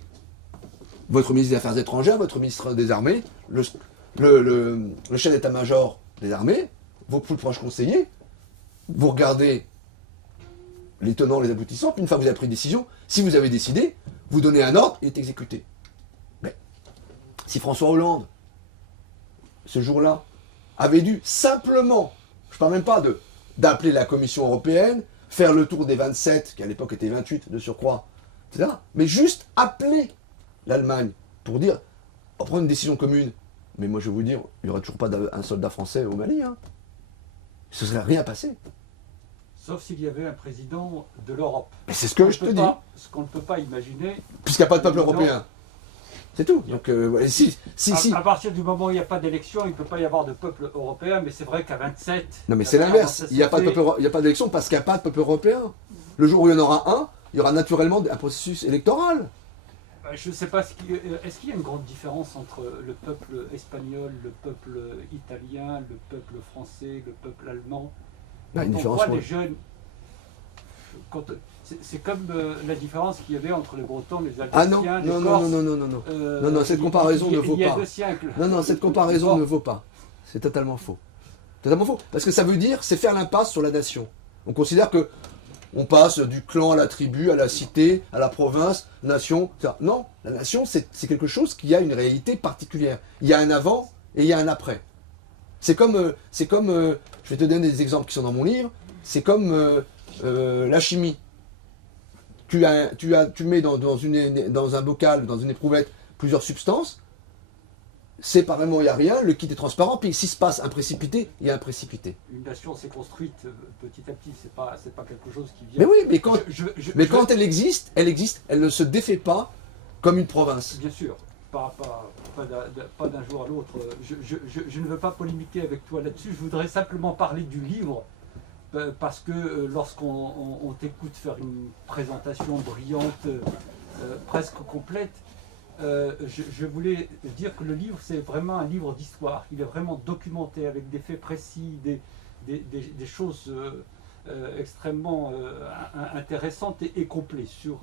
votre ministre des Affaires étrangères, votre ministre des Armées, le chef d'état-major des armées, vos plus proches conseillers, vous regardez les tenants, les aboutissants, puis une fois que vous avez pris une décision, si vous avez décidé, vous donnez un ordre, il est exécuté. Mais si François Hollande, ce jour-là, avait dû simplement, je ne parle même pas d'appeler la Commission européenne, faire le tour des 27, qui à l'époque étaient 28 de surcroît, etc., mais juste appeler l'Allemagne pour dire, on prend une décision commune. Mais moi je vais vous dire, il n'y aurait toujours pas un soldat français au Mali. Hein. Ce ne serait rien passé. Sauf s'il y avait un président de l'Europe. Mais c'est ce que je te dis. Ce qu'on ne peut pas imaginer. Puisqu'il n'y a pas de peuple européen. C'est tout. Donc, si. À partir du moment où il n'y a pas d'élection, il ne peut pas y avoir de peuple européen, mais c'est vrai qu'à 27... Non mais c'est l'inverse. Il n'y a pas d'élection parce qu'il n'y a pas de peuple européen. Le jour où il y en aura un, il y aura naturellement un processus électoral. Je ne sais pas, est-ce qu'il y a une grande différence entre le peuple espagnol, le peuple italien, le peuple français, le peuple allemand? Une différence. Pourquoi les jeunes... C'est comme la différence qu'il y avait entre les Bretons, les Alsaciens, les Corses. Non, cette comparaison ne vaut pas. Il y a 2 siècles. Non, cette comparaison ne vaut pas. C'est totalement faux. Totalement faux. Parce que ça veut dire, c'est faire l'impasse sur la nation. On considère que on passe du clan à la tribu, à la cité, à la province, nation, etc. Non, la nation, c'est quelque chose qui a une réalité particulière. Il y a un avant et il y a un après. C'est comme, je vais te donner des exemples qui sont dans mon livre, c'est comme la chimie. Tu mets dans un bocal, dans une éprouvette, plusieurs substances, séparément il n'y a rien, le kit est transparent, puis s'il se passe un précipité, il y a un précipité. Une nation s'est construite petit à petit, c'est pas quelque chose qui vient... Mais oui, mais quand elle existe, elle ne se défait pas comme une province. Bien sûr, pas d'un jour à l'autre. Je ne veux pas polémiquer avec toi là-dessus, je voudrais simplement parler du livre, parce que lorsqu'on t'écoute faire une présentation brillante, presque complète, je voulais dire que le livre, c'est vraiment un livre d'histoire. Il est vraiment documenté avec des faits précis, des choses extrêmement intéressantes et complètes sur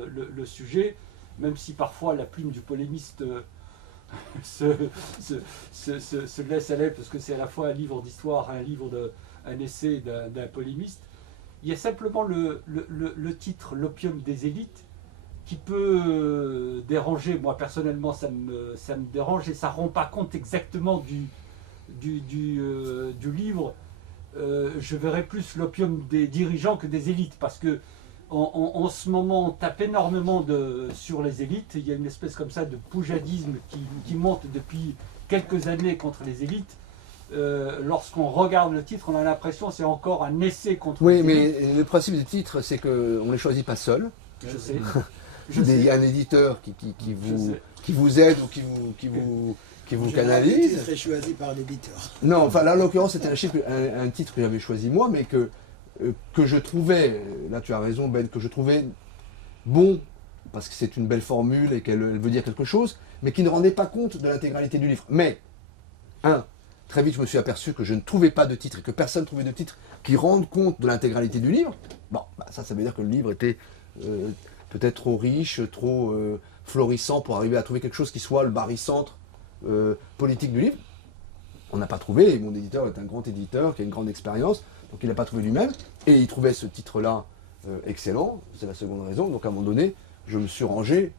le sujet, même si parfois la plume du polémiste se laisse aller, parce que c'est à la fois un livre d'histoire, un essai d'un polémiste. Il y a simplement le titre, l'opium des élites, qui peut déranger. Moi personnellement ça me dérange et ça ne rend pas compte exactement du livre. Je verrais plus l'opium des dirigeants que des élites, parce que en ce moment on tape énormément sur les élites. Il y a une espèce comme ça de poujadisme qui monte depuis quelques années contre les élites. Lorsqu'on regarde le titre, on a l'impression que c'est encore un essai contre les élites. Oui, mais le principe du titre, c'est qu'on ne les choisit pas seuls. Je sais. Il y a un éditeur qui vous aide ou qui vous canalise. Le titre est choisi par l'éditeur. Non, enfin là en l'occurrence c'était un titre que j'avais choisi moi, mais que je trouvais, là tu as raison Ben, que je trouvais bon, parce que c'est une belle formule et qu'elle veut dire quelque chose, mais qui ne rendait pas compte de l'intégralité du livre. Mais, très vite je me suis aperçu que je ne trouvais pas de titre et que personne ne trouvait de titre qui rende compte de l'intégralité du livre. Bon, ça veut dire que le livre était peut-être trop riche, trop florissant pour arriver à trouver quelque chose qui soit le barycentre politique du livre. On n'a pas trouvé, et mon éditeur est un grand éditeur qui a une grande expérience, donc il n'a pas trouvé lui-même, et il trouvait ce titre-là excellent, c'est la seconde raison. Donc à un moment donné, je me suis rangé,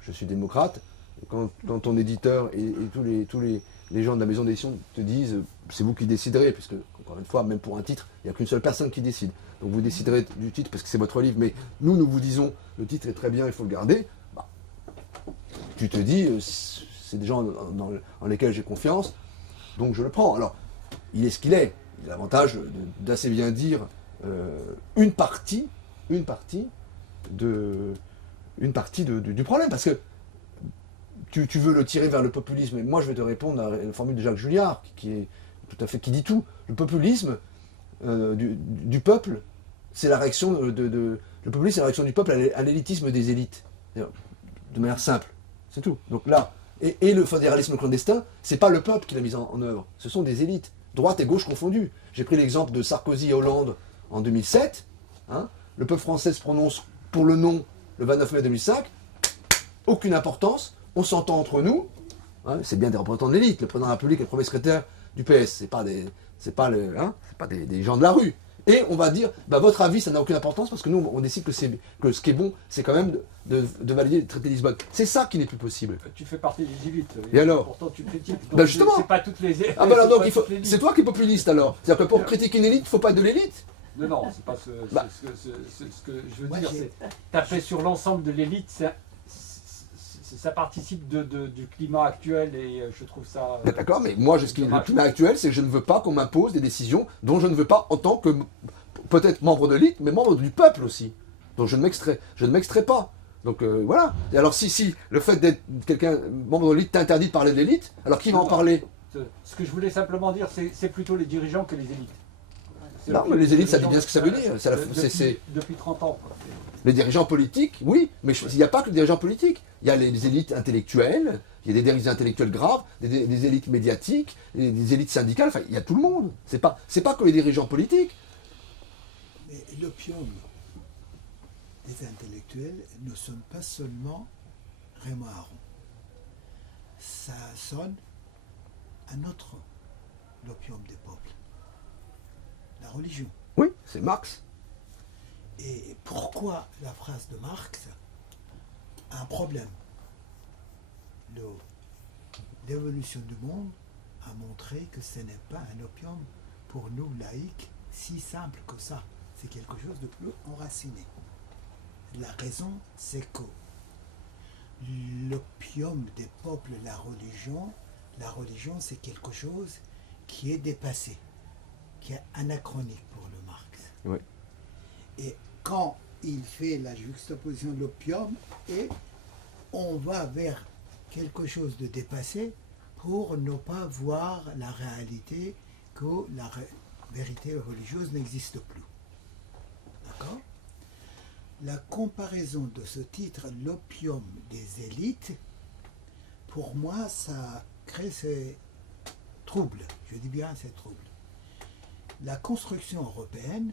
je suis démocrate. Quand ton éditeur et tous les gens de la maison d'édition te disent c'est vous qui déciderez, puisque encore une fois, même pour un titre, il n'y a qu'une seule personne qui décide. Donc vous déciderez du titre parce que c'est votre livre, mais nous vous disons le titre est très bien, il faut le garder. Bah, tu te dis c'est des gens en lesquels j'ai confiance, donc je le prends. Alors, il est ce qu'il est. Il a l'avantage d'assez bien dire une partie du problème, parce que tu veux le tirer vers le populisme, et moi je vais te répondre à la formule de Jacques Julliard, qui dit tout. Le populisme du peuple, c'est la réaction le populisme, c'est la réaction du peuple à l'élitisme des élites, de manière simple, c'est tout. Donc là, et le fédéralisme clandestin, c'est pas le peuple qui l'a mis en œuvre, ce sont des élites, droite et gauche confondues. J'ai pris l'exemple de Sarkozy et Hollande en 2007, hein, le peuple français se prononce pour le non le 29 mai 2005, aucune importance, on s'entend entre nous, hein, c'est bien des représentants de l'élite, le président de la République et le premier secrétaire du PS, c'est pas des gens de la rue. Et on va dire, bah, votre avis, ça n'a aucune importance parce que nous, on décide que ce qui est bon, c'est quand même de valider le traité de Lisbonne. C'est ça qui n'est plus possible. Tu fais partie des élites. Et alors ? Pourtant, tu critiques. Bah justement. C'est pas toutes les élites. Ah bah alors, donc, c'est toi qui es populiste alors. C'est-à-dire que pour critiquer une élite, il ne faut pas être de l'élite. Non, c'est pas ce que je veux dire. C'est taper sur l'ensemble de l'élite, ça participe du climat actuel et je trouve ça... D'accord, mais moi, le climat actuel, c'est que je ne veux pas qu'on m'impose des décisions dont je ne veux pas en tant que, peut-être membre de l'élite, mais membre du peuple aussi. Donc je ne m'extrais pas. Donc voilà. Et alors si le fait d'être quelqu'un, membre de l'élite, t'interdit de parler de l'élite, alors qui va en parler ? Ce que je voulais simplement dire, c'est plutôt les dirigeants que les élites. Non, mais les élites, ça dit bien ce que ça veut dire. Depuis 30 ans. Quoi. Les dirigeants politiques, oui, mais il n'y a pas que les dirigeants politiques. Il y a les élites intellectuelles, il y a des dirigeants intellectuels graves, des élites médiatiques, des élites syndicales, enfin, il y a tout le monde. C'est pas que les dirigeants politiques. Mais l'opium des intellectuels ne sonne pas seulement Raymond Aron. Ça sonne un autre l'opium des peuples. La religion. Oui, c'est Marx. Et pourquoi la phrase de Marx a un problème? L'évolution du monde a montré que ce n'est pas un opium pour nous laïcs si simple que ça. C'est quelque chose de plus enraciné. La raison, c'est que l'opium des peuples, la religion, c'est quelque chose qui est dépassé, qui est anachronique pour le Marx. Oui. Et quand il fait la juxtaposition de l'opium, et on va vers quelque chose de dépassé pour ne pas voir la réalité que la vérité religieuse n'existe plus. D'accord ? La comparaison de ce titre, l'opium des élites, pour moi, ça crée ces troubles. Je dis bien ces troubles. La construction européenne,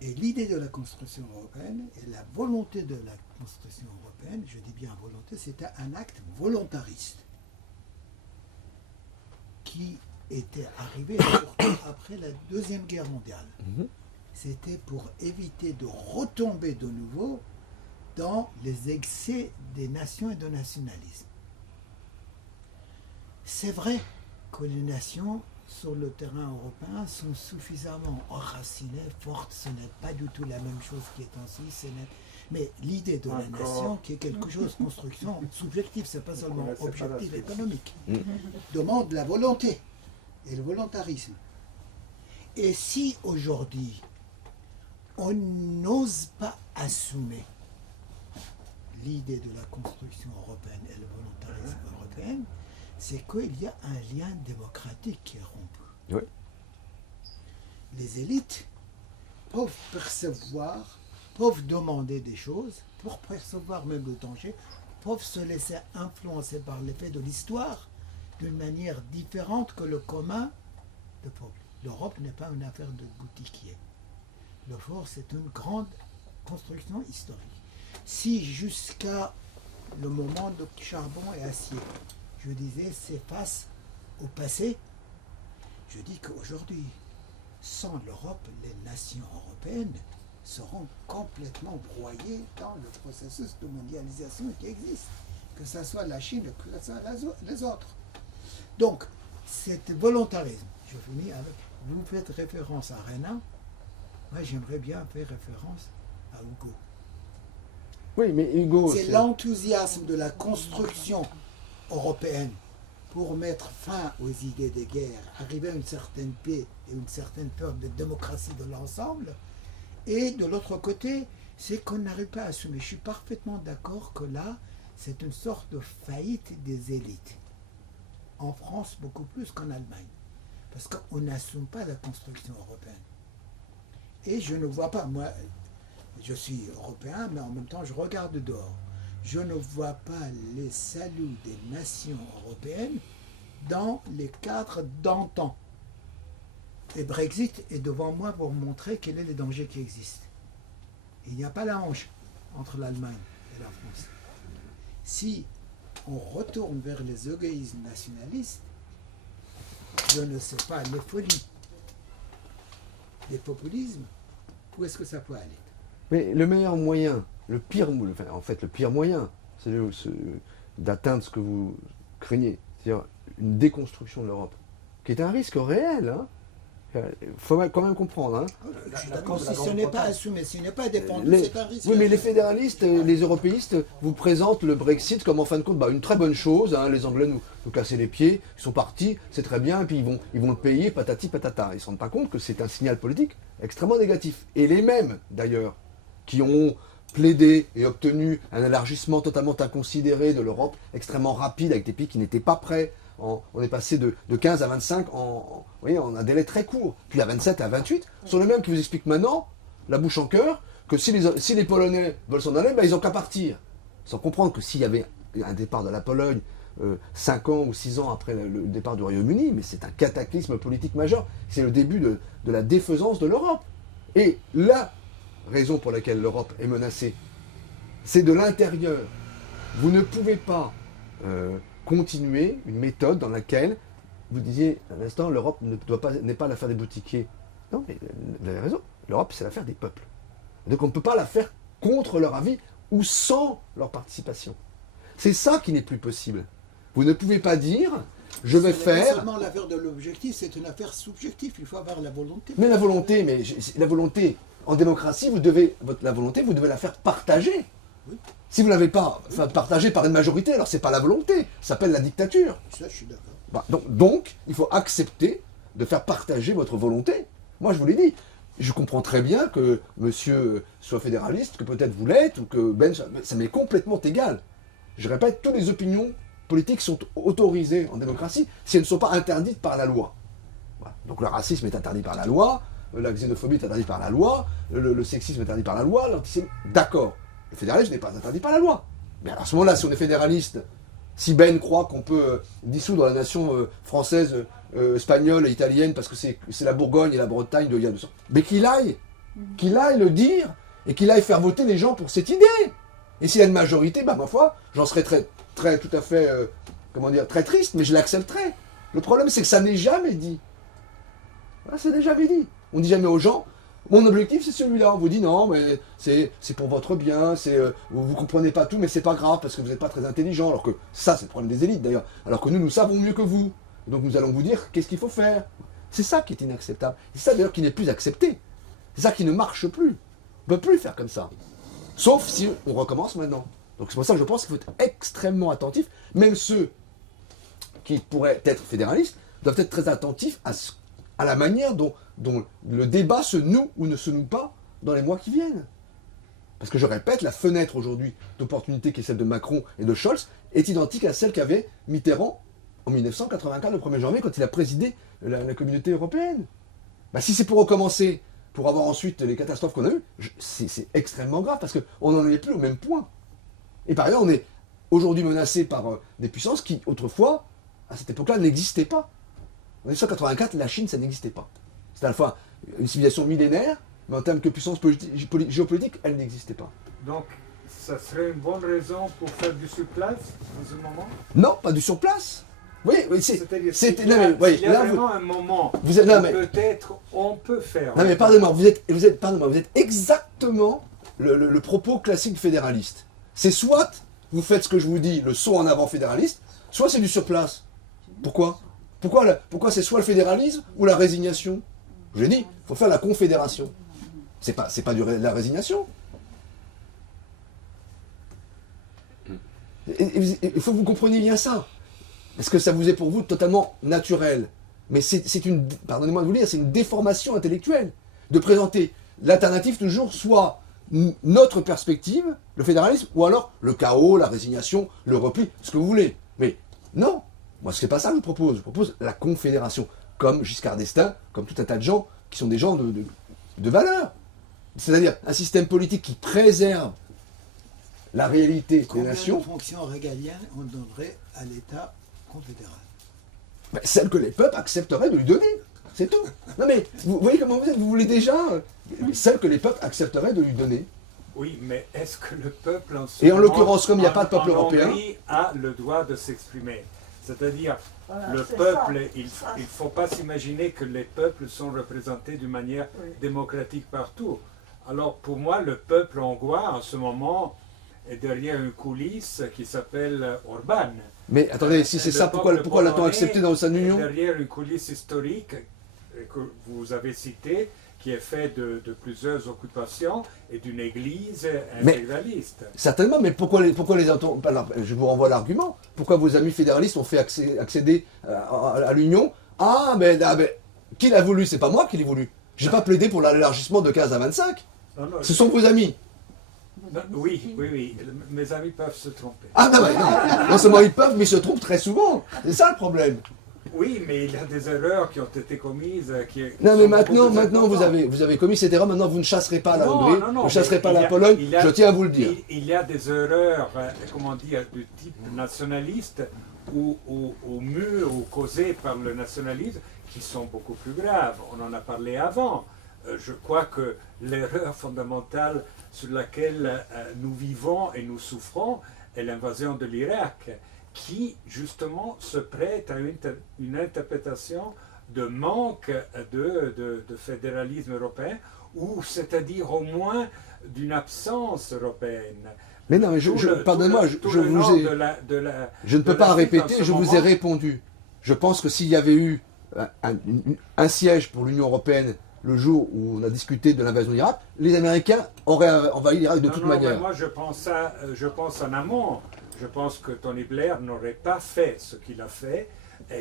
et l'idée de la construction européenne, et la volonté de la construction européenne, je dis bien volonté, c'était un acte volontariste qui était arrivé surtout après la Deuxième Guerre mondiale. C'était pour éviter de retomber de nouveau dans les excès des nations et de nationalisme. C'est vrai que les nations sur le terrain européen sont suffisamment enracinées, fortes, ce n'est pas du tout la même chose qui est en Suisse, mais l'idée de la nation, qui est quelque chose, construction subjective, c'est pas seulement objectif économique, demande la volonté et le volontarisme. Et si aujourd'hui, on n'ose pas assumer l'idée de la construction européenne et le volontarisme européen, c'est qu'il y a un lien démocratique qui est rompu. Oui. Les élites peuvent percevoir, peuvent demander des choses, pour percevoir même le danger, peuvent se laisser influencer par l'effet de l'histoire d'une manière différente que le commun de peuple. L'Europe n'est pas une affaire de boutiquier. L'Europe, c'est une grande construction historique. Si jusqu'à le moment de charbon et acier, je disais, c'est face au passé, je dis qu'aujourd'hui, sans l'Europe, les nations européennes seront complètement broyés dans le processus de mondialisation qui existe, que ce soit la Chine, que ce soit les autres. Donc, c'est volontarisme. Je finis avec, vous faites référence à Renan, moi j'aimerais bien faire référence à Hugo. Oui, mais Hugo, C'est l'enthousiasme de la construction européenne pour mettre fin aux idées de guerre, arriver à une certaine paix et une certaine forme de démocratie de l'ensemble. Et de l'autre côté, c'est qu'on n'arrive pas à assumer. Je suis parfaitement d'accord que là, c'est une sorte de faillite des élites. En France, beaucoup plus qu'en Allemagne. Parce qu'on n'assume pas la construction européenne. Et je ne vois pas, moi, je suis européen, mais en même temps, je regarde dehors. Je ne vois pas les saluts des nations européennes dans les cadres d'antan. Et Brexit est devant moi pour montrer quel est le danger qui existe. Il n'y a pas la hanche entre l'Allemagne et la France. Si on retourne vers les égoïsmes nationalistes, je ne sais pas, les folies, les populismes, où est-ce que ça peut aller? Mais le meilleur moyen, le pire moyen, c'est d'atteindre ce que vous craignez, c'est-à-dire une déconstruction de l'Europe, qui est un risque réel. Il faut quand même comprendre. Je suis d'accord, si ce n'est pas assumé, si ce n'est pas défendu, c'est un risque. Oui, mais les fédéralistes, les européistes vous présentent le Brexit comme en fin de compte une très bonne chose. Les Anglais nous cassaient les pieds, ils sont partis, c'est très bien, et puis ils vont le payer, patati patata. Ils ne se rendent pas compte que c'est un signal politique extrêmement négatif. Et les mêmes, d'ailleurs, qui ont plaidé et obtenu un élargissement totalement inconsidéré de l'Europe, extrêmement rapide, avec des pays qui n'étaient pas prêts. On est passé de 15 à 25 en un délai très court, puis à 27 à 28, sont les mêmes qui vous expliquent maintenant, la bouche en cœur, que si les Polonais veulent s'en aller, ils n'ont qu'à partir. Sans comprendre que s'il y avait un départ de la Pologne 5 ans ou 6 ans après le départ du Royaume-Uni, mais c'est un cataclysme politique majeur, c'est le début de la défaisance de l'Europe. Et la raison pour laquelle l'Europe est menacée, c'est de l'intérieur. Vous ne pouvez pas continuer une méthode dans laquelle vous disiez à l'instant l'Europe n'est pas l'affaire des boutiquiers. Non, mais vous avez raison, l'Europe c'est l'affaire des peuples. Donc on ne peut pas la faire contre leur avis ou sans leur participation. C'est ça qui n'est plus possible. Vous ne pouvez pas dire je vais faire. C'est seulement l'affaire de l'objectif, c'est une affaire subjective, il faut avoir la volonté. Mais la volonté en démocratie, vous devez la faire partager. Oui. Si vous ne l'avez pas partagée par une majorité, alors c'est pas la volonté, ça s'appelle la dictature. Ça, je suis d'accord. Donc, il faut accepter de faire partager votre volonté. Moi, je vous l'ai dit. Je comprends très bien que monsieur soit fédéraliste, que peut-être vous l'êtes, ou que Ben, ça m'est complètement égal. Je répète, toutes les opinions politiques sont autorisées en démocratie si elles ne sont pas interdites par la loi. Voilà. Donc le racisme est interdit par la loi, la xénophobie est interdite par la loi, le sexisme est interdit par la loi, l'antisémitisme, d'accord. Le fédéralisme n'est pas interdit par la loi. Mais alors à ce moment-là, si on est fédéraliste, si Ben croit qu'on peut dissoudre la nation française, espagnole et italienne parce que c'est la Bourgogne et la Bretagne de il y a 200, mais qu'il aille le dire et qu'il aille faire voter les gens pour cette idée. Et s'il y a une majorité, ma foi, j'en serais tout à fait, très triste, mais je l'accepterai. Le problème, c'est que ça n'est jamais dit. Voilà, ça n'est jamais dit. On dit jamais aux gens, mon objectif c'est celui-là. On vous dit non, mais c'est pour votre bien, vous comprenez pas tout, mais c'est pas grave parce que vous n'êtes pas très intelligent. Alors que ça, c'est le problème des élites d'ailleurs. Alors que nous savons mieux que vous. Et donc nous allons vous dire qu'est-ce qu'il faut faire. C'est ça qui est inacceptable. C'est ça d'ailleurs qui n'est plus accepté. C'est ça qui ne marche plus. On ne peut plus faire comme ça. Sauf si on recommence maintenant. Donc c'est pour ça que je pense qu'il faut être extrêmement attentif. Même ceux qui pourraient être fédéralistes doivent être très attentifs à la manière dont le débat se noue ou ne se noue pas dans les mois qui viennent. Parce que je répète, la fenêtre aujourd'hui d'opportunité qui est celle de Macron et de Scholz est identique à celle qu'avait Mitterrand en 1984, le 1er janvier, quand il a présidé la communauté européenne. Si c'est pour recommencer, pour avoir ensuite les catastrophes qu'on a eues, c'est extrêmement grave, parce qu'on n'en est plus au même point. Et par ailleurs, on est aujourd'hui menacé par des puissances qui, autrefois, à cette époque-là, n'existaient pas. En 1984, la Chine, ça n'existait pas. C'était à la fois une civilisation millénaire, mais en termes de puissance géopolitique, elle n'existait pas. Donc, ça serait une bonne raison pour faire du surplace en ce moment? Non, pas du surplace. Oui, oui, c'est... C'est-à-dire c'est- s'il y non, a, mais, oui, s'il y a là, vraiment un moment vous êtes... Non, où mais, peut-être on peut faire. non, mais pardonnez-moi, pardonnez-moi, vous êtes exactement le propos classique fédéraliste. C'est soit vous faites ce que je vous dis, le saut en avant fédéraliste, soit c'est du surplace. Pourquoi pourquoi c'est soit le fédéralisme ou la résignation? Je l'ai dit, il faut faire la confédération. C'est pas la résignation. Il faut que vous compreniez bien ça. Parce que ça vous est pour vous totalement naturel. Mais c'est une, pardonnez-moi de vous le dire, c'est une déformation intellectuelle de présenter l'alternative toujours soit notre perspective, le fédéralisme, ou alors le chaos, la résignation, le repli, ce que vous voulez. Mais non, moi c'est pas ça que je propose. Je propose la confédération, comme Giscard d'Estaing, comme tout un tas de gens qui sont des gens de valeur. C'est-à-dire un système politique qui préserve la réalité des Combien nations. de fonctions régaliennes on donnerait à l'État confédéral? Ben, celle que les peuples accepteraient de lui donner. C'est tout. Non mais, vous voyez comment vous êtes, vous voulez déjà celle que les peuples accepteraient de lui donner. Oui, mais est-ce que le peuple en ce Et en moment, l'occurrence, comme il n'y a pas de peuple en européen- Hongrie, a le droit de s'exprimer. C'est-à-dire, Voilà, le c'est peuple, ça, il ça. ne faut pas s'imaginer que les peuples sont représentés d'une manière Oui. démocratique partout. Alors pour moi, le peuple hongrois en ce moment est derrière une coulisse qui s'appelle Orban. Mais attendez, si c'est Le ça, pourquoi peuple l'a-t-on polonais accepté dans sa est union? derrière une coulisse historique que vous avez citée, qui est faite de plusieurs occupations et d'une église intégraliste. Certainement, mais pourquoi les je vous renvoie à l'argument. Pourquoi vos amis fédéralistes ont fait accéder à l'Union? Ben, qui l'a voulu? C'est pas moi qui l'ai voulu. J'ai pas plaidé pour l'élargissement de 15 à 25. Non, non, Ce sont vos amis. non, oui, mes amis peuvent se tromper. Ah non. Non seulement ils peuvent, mais ils se trompent très souvent. C'est ça le problème. Oui, mais il y a des erreurs qui ont été commises. Non mais sont maintenant beaucoup plus vous importantes. avez commis cette erreur, maintenant vous ne chasserez pas la Non, Hongrie, non, vous non, ne chasserez mais pas il la y a- Pologne, il y a- je tiens à vous le dire. Il y a des erreurs, comment dire, du type nationaliste ou mûres ou causées par le nationalisme qui sont beaucoup plus graves. On en a parlé avant. Je crois que l'erreur fondamentale sur laquelle nous vivons et nous souffrons est l'invasion de l'Irak, qui justement se prête à une interprétation de manque de fédéralisme européen, ou c'est-à-dire au moins d'une absence européenne. Mais non, mais pardonnez-moi, je ne peux pas répéter, je vous ai répondu. Je pense que s'il y avait eu un siège pour l'Union européenne le jour où on a discuté de l'invasion de l'Irak, les Américains auraient envahi l'Irak de toute manière. Mais moi je pense en amont. Je pense que Tony Blair n'aurait pas fait ce qu'il a fait,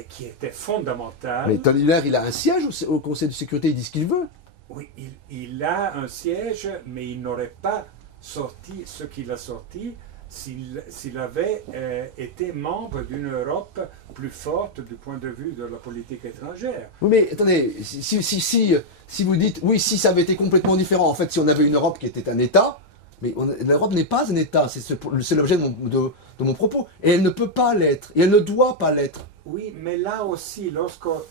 qui était fondamental. Mais Tony Blair, il a un siège au Conseil de sécurité, il dit ce qu'il veut. Oui, il a un siège, mais il n'aurait pas sorti ce qu'il a sorti s'il avait été membre d'une Europe plus forte du point de vue de la politique étrangère. Oui, mais attendez, si vous dites, oui, si ça avait été complètement différent, en fait, si on avait une Europe qui était un État, mais l'Europe n'est pas un État, c'est l'objet de mon propos. Et elle ne peut pas l'être, et elle ne doit pas l'être. Oui, mais là aussi, lorsqu'on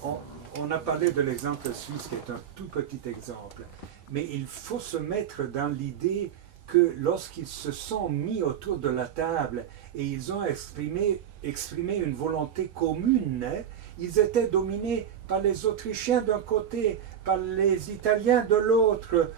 a parlé de l'exemple suisse, qui est un tout petit exemple, mais il faut se mettre dans l'idée que lorsqu'ils se sont mis autour de la table et ils ont exprimé une volonté commune, ils étaient dominés par les Autrichiens d'un côté, par les Italiens de l'autre,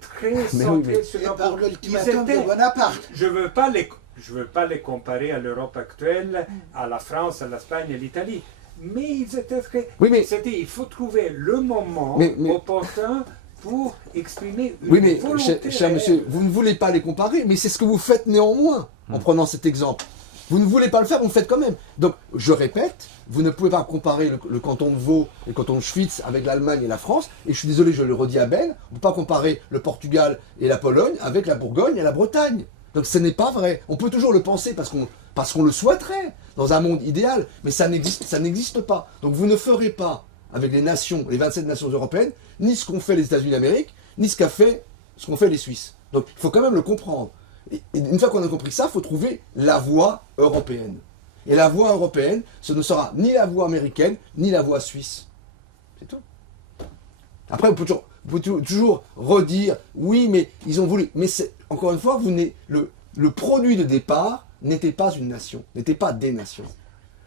très centrés sur Et leur par problème. l'ultimatum de Bonaparte. Je veux pas les comparer à l'Europe actuelle, à la France, à l'Espagne, à l'Italie. Mais ils étaient très... Oui, mais- Il faut trouver le moment Mais- opportun pour exprimer une Oui, mais, volonté cher monsieur, réelle. vous ne voulez pas les comparer, mais c'est ce que vous faites néanmoins, en prenant cet exemple. Vous ne voulez pas le faire, vous le faites quand même. Donc, je répète, vous ne pouvez pas comparer le canton de Vaud et le canton de Schwyz avec l'Allemagne et la France, et je suis désolé, je le redis à Ben, on ne peut pas comparer le Portugal et la Pologne avec la Bourgogne et la Bretagne. Donc, ce n'est pas vrai. On peut toujours le penser parce qu'on le souhaiterait, dans un monde idéal, mais ça n'existe pas. Donc, vous ne ferez pas avec les 27 nations européennes, ni ce qu'ont fait les États-Unis d'Amérique, ni ce qu'ont fait les Suisses. Donc il faut quand même le comprendre. Et une fois qu'on a compris ça, il faut trouver la voie européenne. Et la voie européenne, ce ne sera ni la voie américaine, ni la voie suisse. C'est tout. Après, vous pouvez toujours redire, oui, mais ils ont voulu. Mais encore une fois, le produit de départ n'était pas une nation, n'était pas des nations.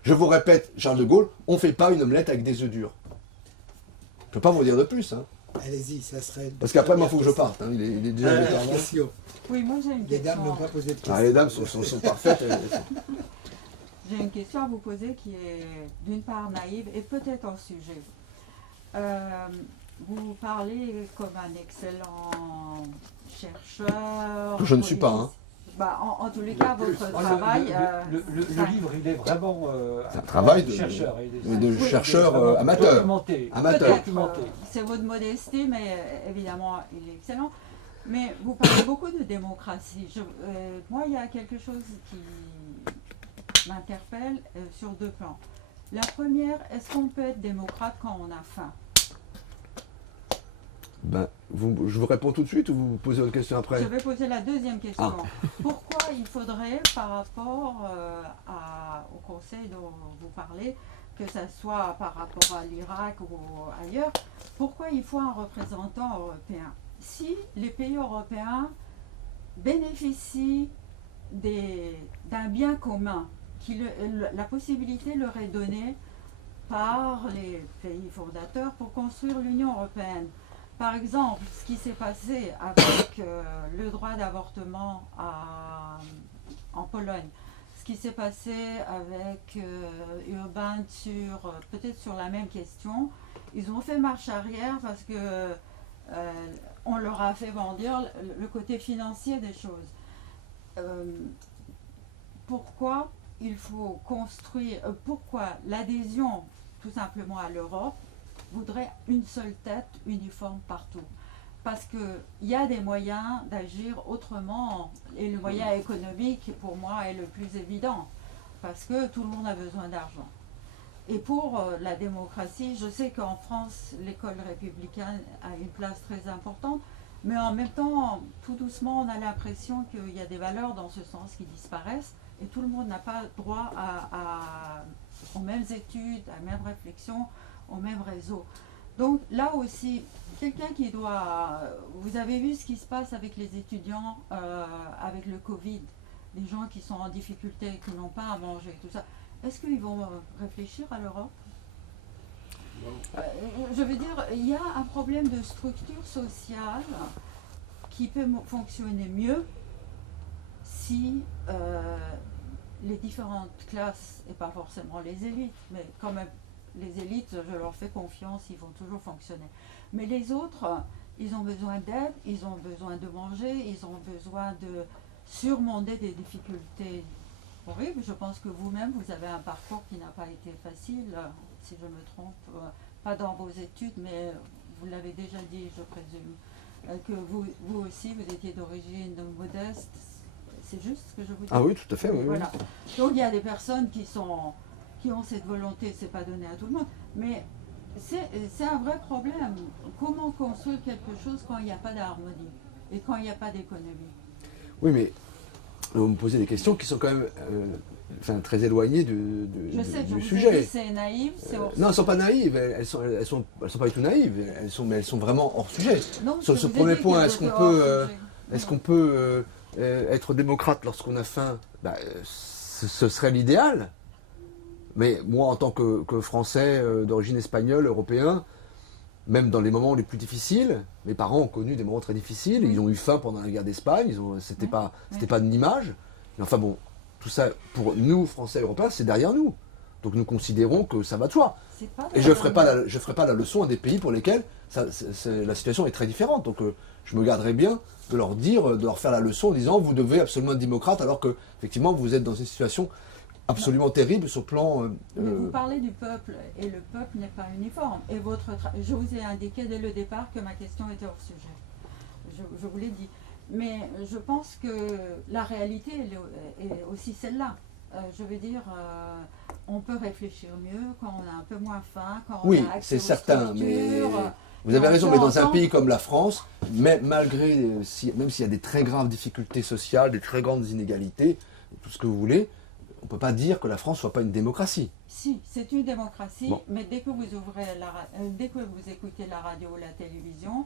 Je vous répète, Charles de Gaulle, on ne fait pas une omelette avec des œufs durs. Je ne peux pas vous dire de plus. Hein. Allez-y, ça serait... Parce qu'après, moi, il faut que je parte. Hein. Il est déjà tard. question. Oui, moi j'ai une Les dames question. n'ont pas posé de question. Ah, les dames sont parfaites. J'ai une question à vous poser qui est d'une part naïve et peut-être hors sujet. Vous parlez comme un excellent chercheur. Je ne suis pas, hein. Bah, en tous les cas, votre Le- travail. le livre, il est vraiment C'est un travail de chercheur. de chercheur amateur. Documenté. Amateur. Peut-être, Documenté. c'est votre modestie, mais évidemment, il est excellent. Mais vous parlez beaucoup de démocratie. Moi, il y a quelque chose qui m'interpelle sur deux plans. La première, est-ce qu'on peut être démocrate quand on a faim? Ben, je vous réponds tout de suite ou vous posez votre question après? Je vais poser la deuxième question. Ah. Pourquoi il faudrait, par rapport au conseil dont vous parlez, que ce soit par rapport à l'Irak ou ailleurs, pourquoi il faut un représentant européen? Si les pays européens bénéficient d'un bien commun, la possibilité leur est donnée par les pays fondateurs pour construire l'Union européenne. Par exemple, ce qui s'est passé avec le droit d'avortement en Pologne, ce qui s'est passé avec Urban peut-être sur la même question, ils ont fait marche arrière parce que on leur a fait dire le côté financier des choses. Pourquoi il faut construire, pourquoi l'adhésion tout simplement à l'Europe voudrait une seule tête uniforme partout? Parce qu'il y a des moyens d'agir autrement, et le moyen économique pour moi est le plus évident, parce que tout le monde a besoin d'argent. Et pour la démocratie, je sais qu'en France, l'école républicaine a une place très importante, mais en même temps, tout doucement, on a l'impression qu'il y a des valeurs dans ce sens qui disparaissent, et tout le monde n'a pas droit aux mêmes études, à la même réflexion, au même réseau. Donc là aussi, quelqu'un qui doit... Vous avez vu ce qui se passe avec les étudiants, avec le Covid, les gens qui sont en difficulté, qui n'ont pas à manger, tout ça. Est-ce qu'ils vont réfléchir à l'Europe? Je veux dire, il y a un problème de structure sociale qui peut fonctionner mieux si les différentes classes, et pas forcément les élites, mais quand même les élites, je leur fais confiance, ils vont toujours fonctionner. Mais les autres, ils ont besoin d'aide, ils ont besoin de manger, ils ont besoin de surmonter des difficultés horribles. Je pense que vous-même, vous avez un parcours qui n'a pas été facile, si je me trompe, pas dans vos études, mais vous l'avez déjà dit, je présume, que vous aussi, vous étiez d'origine modeste. C'est juste ce que je vous dis? Ah oui, tout à fait, oui. Voilà. Donc il y a des personnes qui ont cette volonté, c'est pas donné à tout le monde, mais c'est un vrai problème. Comment construire quelque chose quand il n'y a pas d'harmonie et quand il n'y a pas d'économie? Oui, mais vous me posez des questions qui sont quand même très éloignées du sujet. C'est naïf, c'est hors non, elles ne sont pas naïves, elles sont pas du tout naïves, mais elles sont vraiment hors sujet. Non, Sur ce premier point, est-ce qu'on peut être démocrate lorsqu'on a faim? Ce serait l'idéal. Mais moi, en tant que Français d'origine espagnole, européen, même dans les moments les plus difficiles, mes parents ont connu des moments très difficiles. Ils ont eu faim pendant la guerre d'Espagne. C'était pas une image. Mais enfin bon, tout ça pour nous, Français, Européens, c'est derrière nous. Donc nous considérons que ça va de soi. Et je ne ferai pas la leçon à des pays pour lesquels la situation est très différente. Donc je me garderai bien de leur faire la leçon en disant vous devez absolument être démocrate alors que effectivement vous êtes dans une situation absolument terrible sur le plan... Mais vous parlez du peuple, et le peuple n'est pas uniforme. Et je vous ai indiqué dès le départ que ma question était hors sujet. Je vous l'ai dit. Mais je pense que la réalité est aussi celle-là. Je veux dire, on peut réfléchir mieux quand on a un peu moins faim, quand on a accès aux certain, mais vous avez raison, mais dans un pays comme la France, même s'il y a des très graves difficultés sociales, des très grandes inégalités, tout ce que vous voulez, on ne peut pas dire que la France ne soit pas une démocratie. Si, c'est une démocratie, bon. Mais dès que vous dès que vous écoutez la radio ou la télévision,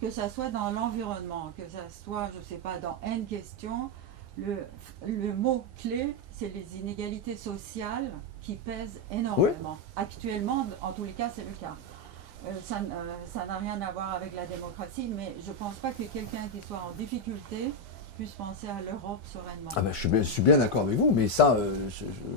que ça soit dans l'environnement, que ça soit, je ne sais pas, dans N questions, le mot-clé, c'est les inégalités sociales qui pèsent énormément. Actuellement, en tous les cas, c'est le cas. Ça n'a rien à voir avec la démocratie, mais je ne pense pas que quelqu'un qui soit en difficulté puisse penser à l'Europe sereinement. Ah ben, je suis bien d'accord avec vous, mais ça,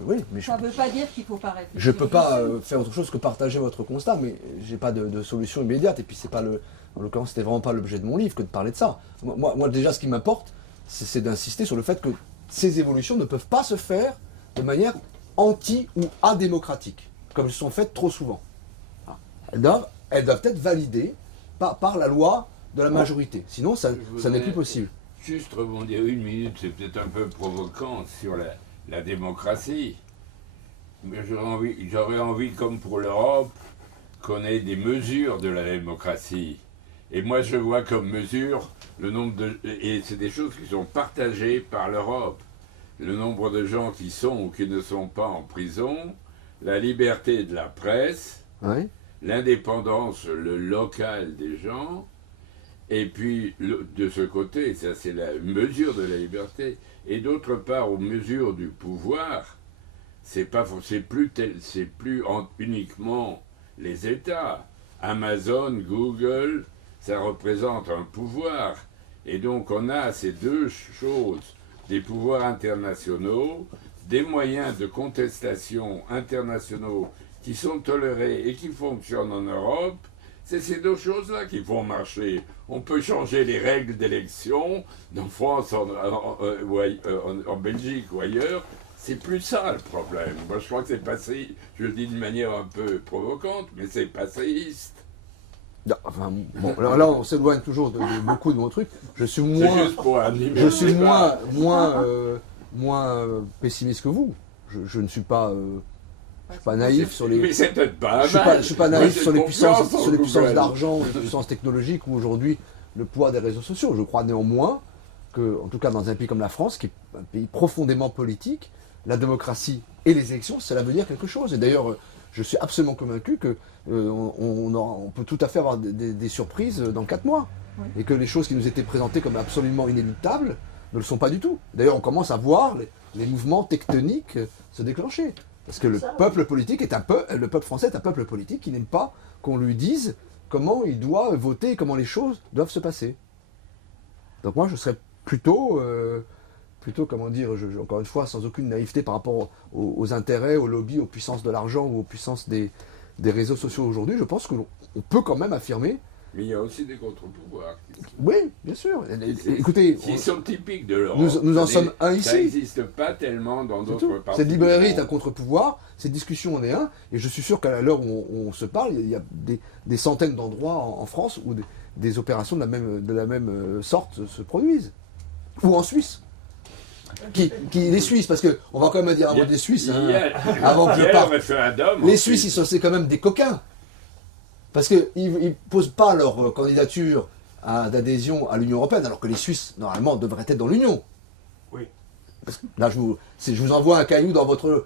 oui, mais Ça ne veut pas dire qu'il ne faut pas réfléchir. je ne peux pas faire autre chose que partager votre constat, mais j'ai pas de solution immédiate. Et puis c'est pas en l'occurrence, c'était vraiment pas l'objet de mon livre que de parler de ça. Moi déjà, ce qui m'importe, c'est d'insister sur le fait que ces évolutions ne peuvent pas se faire de manière anti ou adémocratique, comme elles sont faites trop souvent. Elles doivent être validées par la loi de la majorité. Sinon, ça n'est plus possible. Juste rebondir une minute, c'est peut-être un peu provocant sur la démocratie. Mais j'aurais envie, comme pour l'Europe, qu'on ait des mesures de la démocratie. Et moi, je vois comme mesure le nombre de... Et c'est des choses qui sont partagées par l'Europe. Le nombre de gens qui sont ou qui ne sont pas en prison, la liberté de la presse, Oui. l'indépendance locale des gens, et puis de ce côté, ça c'est la mesure de la liberté, et d'autre part, aux mesures du pouvoir, c'est plus uniquement les États. Amazon, Google, ça représente un pouvoir, et donc on a ces deux choses, des pouvoirs internationaux, des moyens de contestation internationaux qui sont tolérés et qui fonctionnent en Europe. C'est ces deux choses-là qui font marcher. On peut changer les règles d'élection en France, en Belgique ou ailleurs. C'est plus ça le problème. Moi, je crois que c'est passé, je le dis d'une manière un peu provocante, mais c'est passéiste. Non, enfin, bon, alors là, on s'éloigne toujours beaucoup de mon truc. Je suis moins pessimiste que vous. Je ne suis pas... je suis pas naïf sur les. Mais c'est peut-être pas je suis pas naïf sur les puissances d'argent, les puissances technologiques ou aujourd'hui le poids des réseaux sociaux. Je crois néanmoins que, en tout cas dans un pays comme la France, qui est un pays profondément politique, la démocratie et les élections, cela veut dire quelque chose. Et d'ailleurs, je suis absolument convaincu que on peut tout à fait avoir des surprises dans 4 mois. Oui. Et que les choses qui nous étaient présentées comme absolument inéluctables ne le sont pas du tout. D'ailleurs, on commence à voir les mouvements tectoniques se déclencher. Parce que le peuple politique le peuple français est un peuple politique qui n'aime pas qu'on lui dise comment il doit voter et comment les choses doivent se passer. Donc moi, je serais plutôt, comment dire, encore une fois, sans aucune naïveté par rapport aux intérêts, aux lobbies, aux puissances de l'argent ou aux puissances des réseaux sociaux aujourd'hui, je pense qu'on peut quand même affirmer. Mais il y a aussi des contre-pouvoirs. Oui, bien sûr. Écoutez, qui sont typiques de l'Europe. Nous en sommes un ici. Ça n'existe pas tellement dans d'autres parties. Cette librairie est un contre-pouvoir, cette discussion en est un, et je suis sûr qu'à l'heure où on se parle, il y a des centaines d'endroits en France où des opérations de la même sorte se produisent. Ou en Suisse. Les Suisses, parce qu'on va quand même dire un mot des Suisses, avant que je parte. Les Suisses, c'est quand même des coquins. Parce qu'ils ne posent pas leur candidature d'adhésion à l'Union européenne, alors que les Suisses, normalement, devraient être dans l'Union. Oui. Parce que là, je vous envoie un caillou dans votre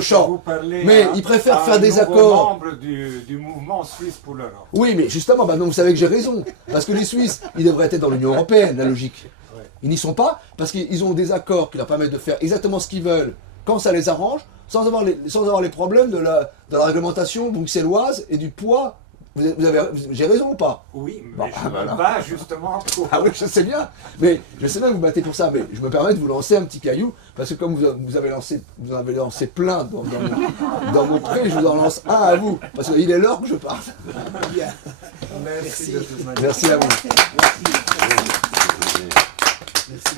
champ. Mais ils préfèrent faire des accords. Membre du mouvement suisse pour l'Europe. Oui, mais justement, donc vous savez que j'ai raison. Parce que les Suisses, ils devraient être dans l'Union européenne, la logique. Ils n'y sont pas parce qu'ils ont des accords qui leur permettent de faire exactement ce qu'ils veulent quand ça les arrange, sans avoir les problèmes de la réglementation bruxelloise et du poids. J'ai raison ou pas? Oui, mais je me bats justement pour... Ah oui, je sais bien. Mais je sais bien que vous battez pour ça. Mais je me permets de vous lancer un petit caillou parce que comme vous avez lancé plein dans mon pré, je vous en lance un à vous parce qu'il est l'heure que je parte. Bien. Merci de toute manière. Merci à vous. Merci.